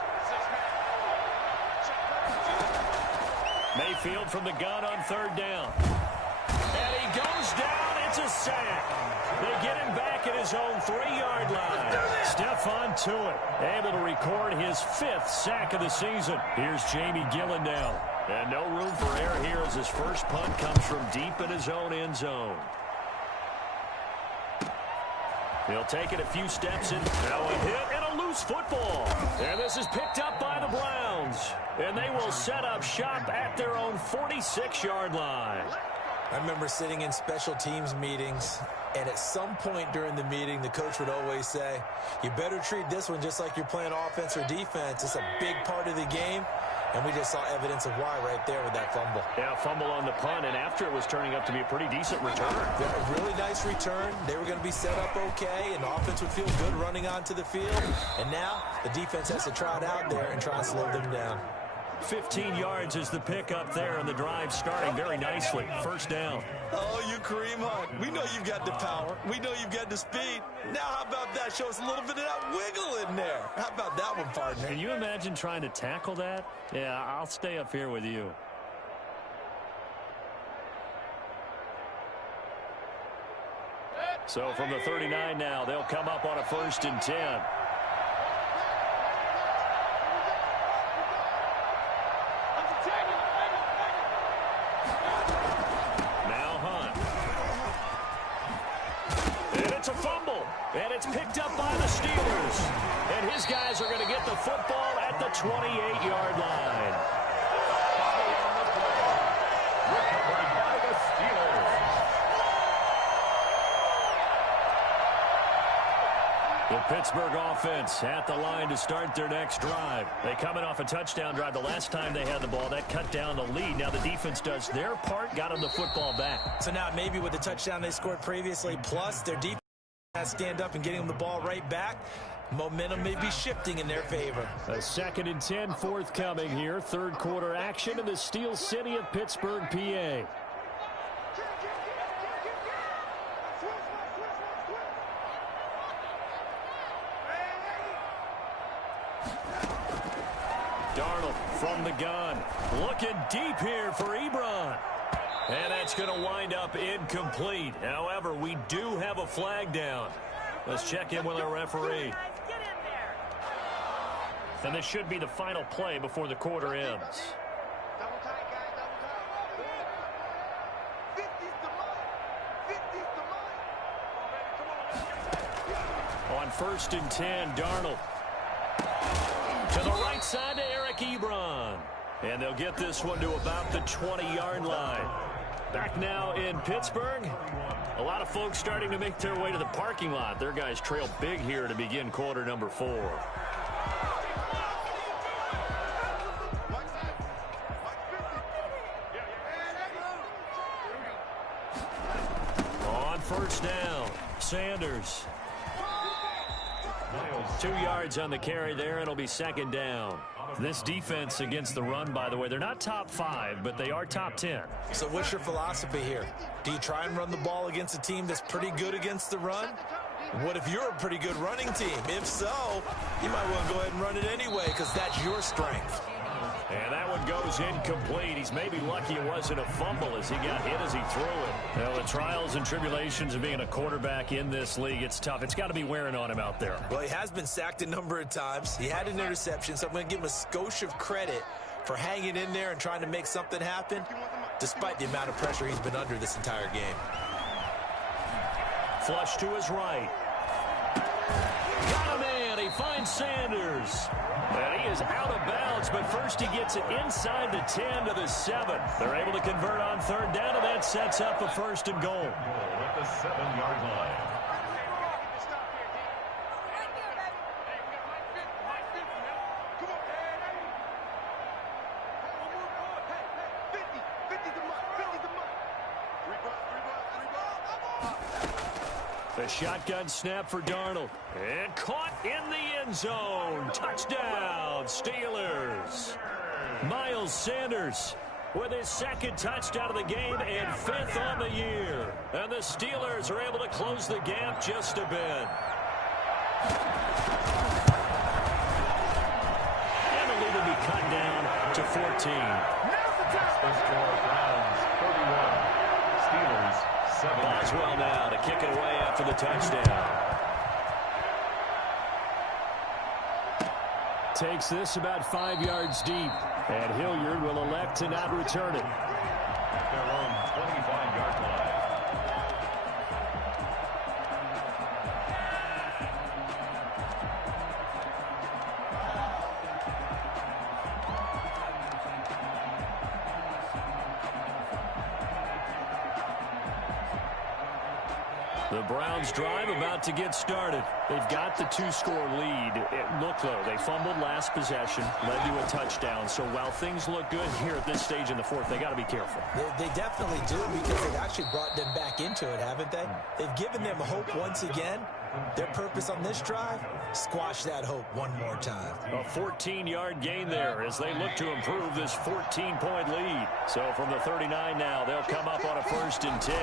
Mayfield from the gun on third down. And he goes down. It's a sack. They get him back at his own 3-yard line. Stephon Tuitt able to record his 5th sack of the season. Here's Jamie Gillendow. And no room for error here as his first punt comes from deep in his own end zone. He'll take it a few steps in. Now a hit and a a loose football. And this is picked up by the Browns. And they will set up shop at their own 46-yard line. I remember sitting in special teams meetings, and at some point during the meeting, the coach would always say, you better treat this one just like you're playing offense or defense. It's a big part of the game. And we just saw evidence of why right there with that fumble. Yeah, fumble on the punt, and after it was turning up to be a pretty decent return. Yeah, a really nice return. They were going to be set up okay, and the offense would feel good running onto the field. And now the defense has to trot out there and try and slow them down. 15 yards is the pickup there, and the drive starting very nicely. First down. Oh, you Kareem Hunt. We know you've got the power. We know you've got the speed. Now how about that? Show us a little bit of that wiggle in there. How about that one, partner? Can you imagine trying to tackle that? Yeah, I'll stay up here with you. So from the 39 now, they'll come up on a 1st and 10. And it's picked up by the Steelers. And his guys are going to get the football at the 28-yard line. Recovered by the Steelers. The Pittsburgh offense at the line to start their next drive. They coming off a touchdown drive the last time they had the ball. That cut down the lead. Now the defense does their part, got them the football back. So now maybe with the touchdown they scored previously, plus their defense stand up and getting them the ball right back, momentum may be shifting in their favor. A 2nd and 10 forthcoming here. Third quarter action in the Steel City of Pittsburgh, PA. Darnold from the gun. Looking deep here for Ebron. And that's going to wind up incomplete. However, we do have a flag down. Let's check in with our referee. And this should be the final play before the quarter ends. On 1st and 10, Darnold. To the right side to Eric Ebron. And they'll get this one to about the 20-yard line. Back now in Pittsburgh. A lot of folks starting to make their way to the parking lot. Their guys trail big here to begin quarter number 4. On 1st down, Sanders. 2 yards on the carry there. It'll be 2nd down. This defense against the run, by the way, they're not top 5, but they are top 10. So what's your philosophy here? Do you try and run the ball against a team that's pretty good against the run? What if you're a pretty good running team? If so, you might want to go ahead and run it anyway because that's your strength. And that one goes incomplete. He's maybe lucky it wasn't a fumble as he got hit as he threw it. Well, the trials and tribulations of being a quarterback in this league, it's tough. It's got to be wearing on him out there. Well, he has been sacked a number of times. He had an interception, so I'm going to give him a skosh of credit for hanging in there and trying to make something happen, despite the amount of pressure he's been under this entire game. Flush to his right. Got him in. He finds Sanders. And he is out of bounds, but first he gets it inside the 10 to the 7. They're able to convert on 3rd down, and that sets up a 1st and goal. At the 7-yard line. The shotgun snap for Darnold. And caught in the end zone. Touchdown, Steelers. Miles Sanders with his 2nd touchdown of the game and 5th on the year. And the Steelers are able to close the gap just a bit. And the lead will be cut down to 14. The score, Browns 31. Steelers 7. Boswell now to kick it away after the touchdown. Takes this about 5 yards deep. And Hilliard will elect to not return it. At their own 25-yard line. The Browns drive about to get started. They've got the two-score lead. Look, though, they fumbled last possession, led to a touchdown. So while things look good here at this stage in the fourth, they got to be careful. They definitely do, because they've actually brought them back into it, haven't they? They've given them hope once again. Their purpose on this drive, squash that hope one more time. A 14-yard gain there as they look to improve this 14-point lead. So from the 39 now, they'll come up on a 1st and 10.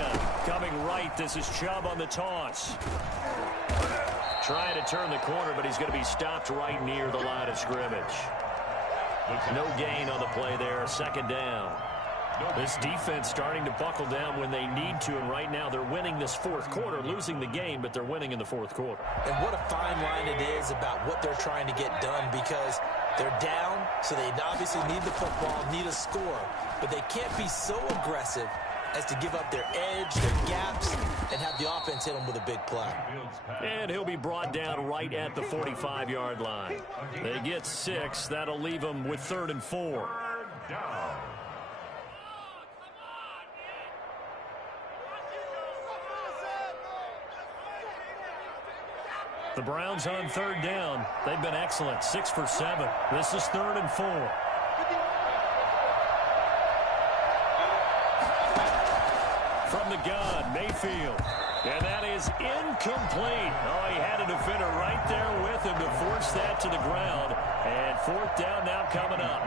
Coming right, this is Chubb on the toss. Trying to turn the corner, but he's going to be stopped right near the line of scrimmage. No gain on the play there, 2nd down. This defense starting to buckle down when they need to, and right now they're winning this 4th quarter, losing the game, but they're winning in the 4th quarter. And what a fine line it is about what they're trying to get done, because they're down, so they obviously need the football, need a score, but they can't be so aggressive as to give up their edge, their gaps, and have the offense hit them with a big play. And he'll be brought down right at the 45-yard line. They get 6. That'll leave them with 3rd and 4. The Browns on 3rd down. They've been excellent, 6 for 7. This is 3rd and 4. From the gun, Mayfield. And that is incomplete. Oh, he had a defender right there with him to force that to the ground. And 4th down now coming up.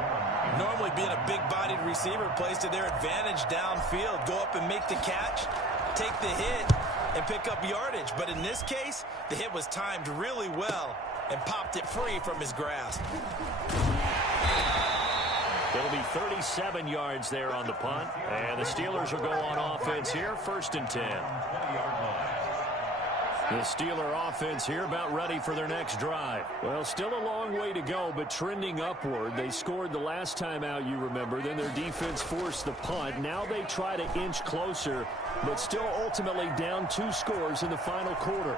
Normally being a big-bodied receiver plays to their advantage downfield. Go up and make the catch, take the hit, and pick up yardage. But in this case, the hit was timed really well and popped it free from his grasp. It'll be 37 yards there on the punt. And the Steelers will go on offense here, 1st and 10. The Steeler offense here about ready for their next drive. Well, still a long way to go, but trending upward. They scored the last time out, you remember. Then their defense forced the punt. Now they try to inch closer, but still ultimately down 2 scores in the final quarter.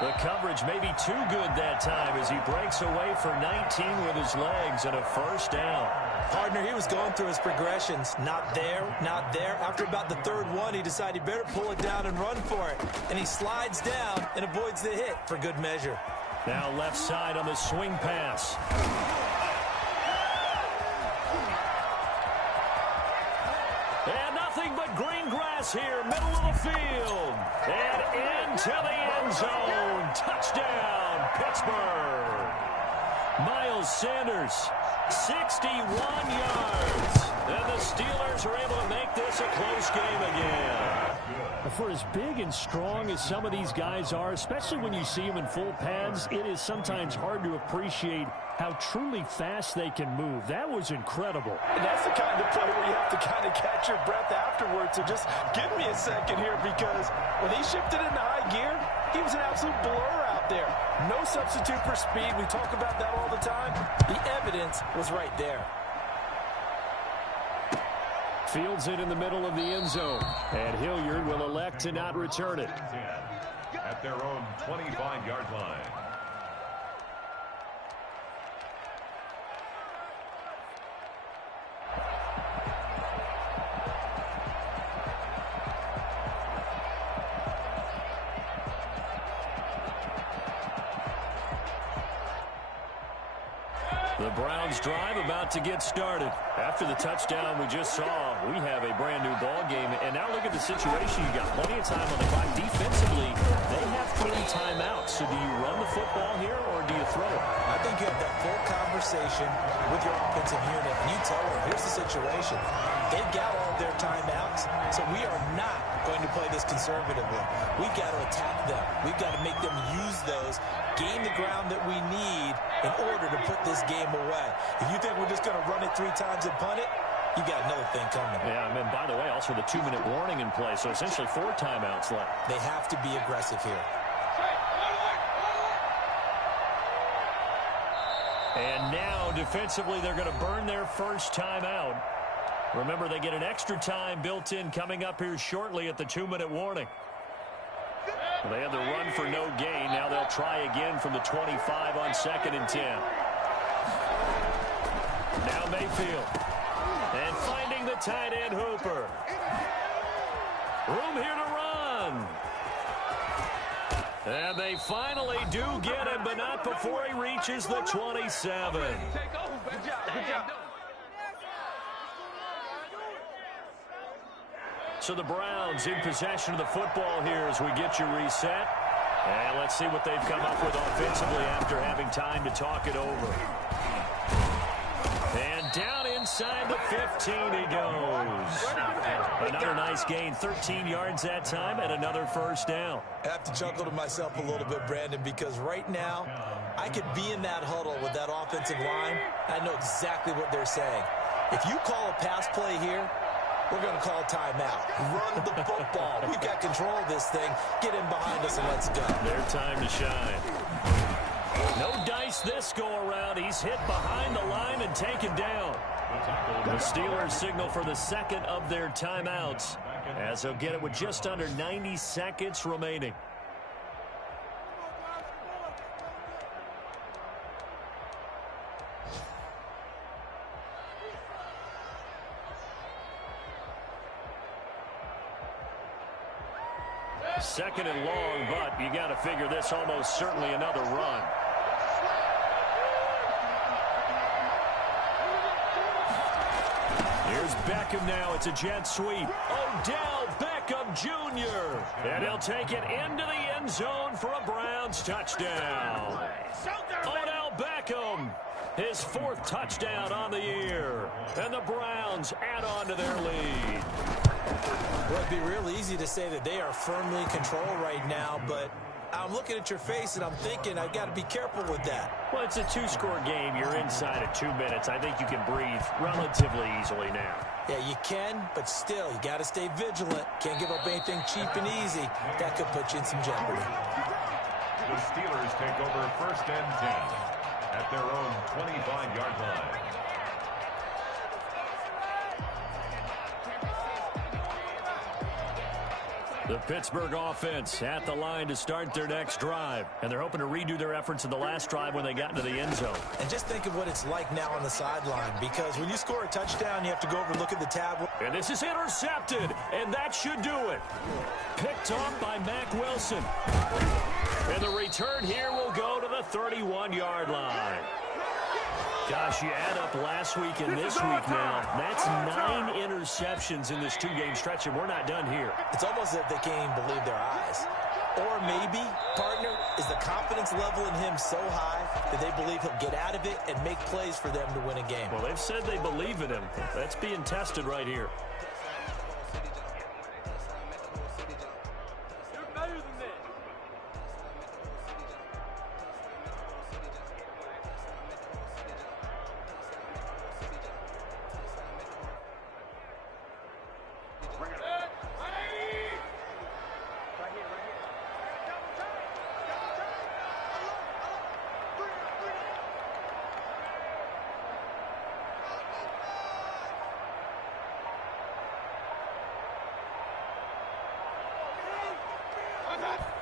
The coverage may be too good that time as he breaks away for 19 with his legs and a 1st down. Partner, he was going through his progressions. Not there, not there. After about the 3rd one, he decided he better pull it down and run for it. And he slides down and avoids the hit for good measure. Now left side on the swing pass. And nothing but green grass here, middle of the field. And into the end zone. Touchdown, Pittsburgh. Miles Sanders, 61 yards. And the Steelers are able to make this a close game again. For as big and strong as some of these guys are, especially when you see them in full pads, it is sometimes hard to appreciate how truly fast they can move. That was incredible. And that's the kind of play where you have to kind of catch your breath afterwards. So just give me a second here, because when he shifted into high gear, he was an absolute blur out there. No substitute for speed. We talk about that all the time. The evidence was right there. Fields it in the middle of the end zone. And Hilliard will elect to not return it. At their own 25-yard line. The Browns drive about to get started. After the touchdown we just saw, we have a brand new ball game. And now look at the situation. You got plenty of time on the clock. Defensively, they have 3 timeouts. So do you run the football here or do you throw it? I think you have that full conversation with your offensive unit, and you tell them, here's the situation. They've got all their timeouts, so we are not going to play this conservatively. We've got to attack them. We've got to make them use those, gain the ground that we need in order to put this game away. If you think we're just going to run it 3 times and punt it, you got another thing coming. Yeah, and by the way, also the 2-minute warning in play, so essentially 4 timeouts left. They have to be aggressive here. And now, defensively, they're going to burn their first timeout. Remember, they get an extra time built in coming up here shortly at the 2-minute warning. Well, they had the run for no gain. Now they'll try again from the 25 on 2nd and 10. Now Mayfield. And finding the tight end, Hooper. Room here to run. And they finally do get him, but not before he reaches the 27. Good job. So the Browns in possession of the football here as we get you reset. And let's see what they've come up with offensively after having time to talk it over. And down inside the 15 he goes. Another nice gain, 13 yards that time, and another first down. I have to chuckle to myself a little bit, Brandon, because right now I could be in that huddle with that offensive line. I know exactly what they're saying. If you call a pass play here, we're going to call timeout. Run the football. We've got control of this thing. Get in behind us and let's go. Their time to shine. No dice this go-around. He's hit behind the line and taken down. The Steelers signal for the second of their timeouts as they'll get it with just under 90 seconds remaining. Second and long, but you got to figure this almost certainly another run. Here's Beckham now. It's a jet sweep. Odell Beckham Jr. And he'll take it into the end zone for a Browns touchdown. Odell Beckham, his fourth touchdown on the year. And the Browns add on to their lead. Well, it'd be real easy to say that they are firmly in control right now, but I'm looking at your face and I'm thinking I've got to be careful with that. Well, it's a two-score game. You're inside of 2 minutes. I think you can breathe relatively easily now. Yeah, you can, but still, you got to stay vigilant. Can't give up anything cheap and easy. That could put you in some jeopardy. The Steelers take over first and 10 at their own 25-yard line. The Pittsburgh offense at the line to start their next drive. And they're hoping to redo their efforts in the last drive when they got into the end zone. And just think of what it's like now on the sideline, because when you score a touchdown, you have to go over and look at the tablet. And this is intercepted, and that should do it. Picked off by Mack Wilson. And the return here will go to the 31-yard line. Gosh, you add up last week and this week now. That's 9 interceptions in this two-game stretch, and we're not done here. It's almost as if they can't even believe their eyes. Or maybe, partner, is the confidence level in him so high that they believe he'll get out of it and make plays for them to win a game. Well, they've said they believe in him. That's being tested right here.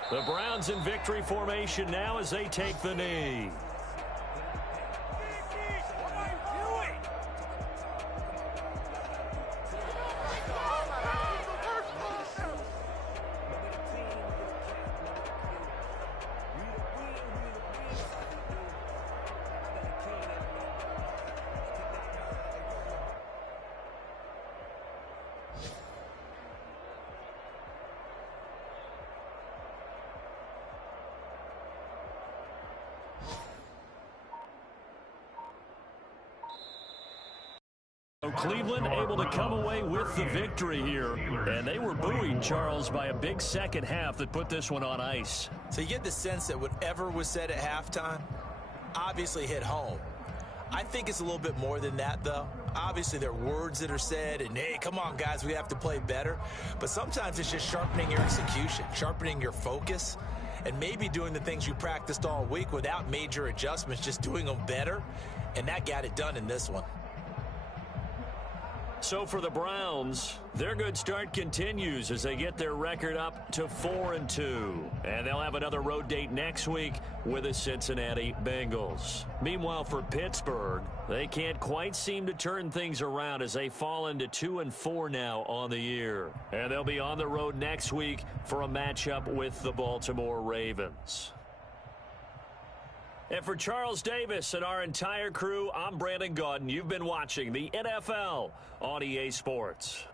The Browns in victory formation now as they take the knee. Cleveland able to come away with the victory here. And they were buoyed, Charles, by a big second half that put this one on ice. So you get the sense that whatever was said at halftime obviously hit home. I think it's a little bit more than that, though. Obviously, there are words that are said, and, hey, come on, guys, we have to play better. But sometimes it's just sharpening your execution, sharpening your focus, and maybe doing the things you practiced all week without major adjustments, just doing them better. And that got it done in this one. So for the Browns, their good start continues as they get their record up to 4-2. And they'll have another road date next week with the Cincinnati Bengals. Meanwhile, for Pittsburgh, they can't quite seem to turn things around as they fall into 2-4 now on the year. And they'll be on the road next week for a matchup with the Baltimore Ravens. And for Charles Davis and our entire crew, I'm Brandon Gaudin. You've been watching the NFL on EA Sports.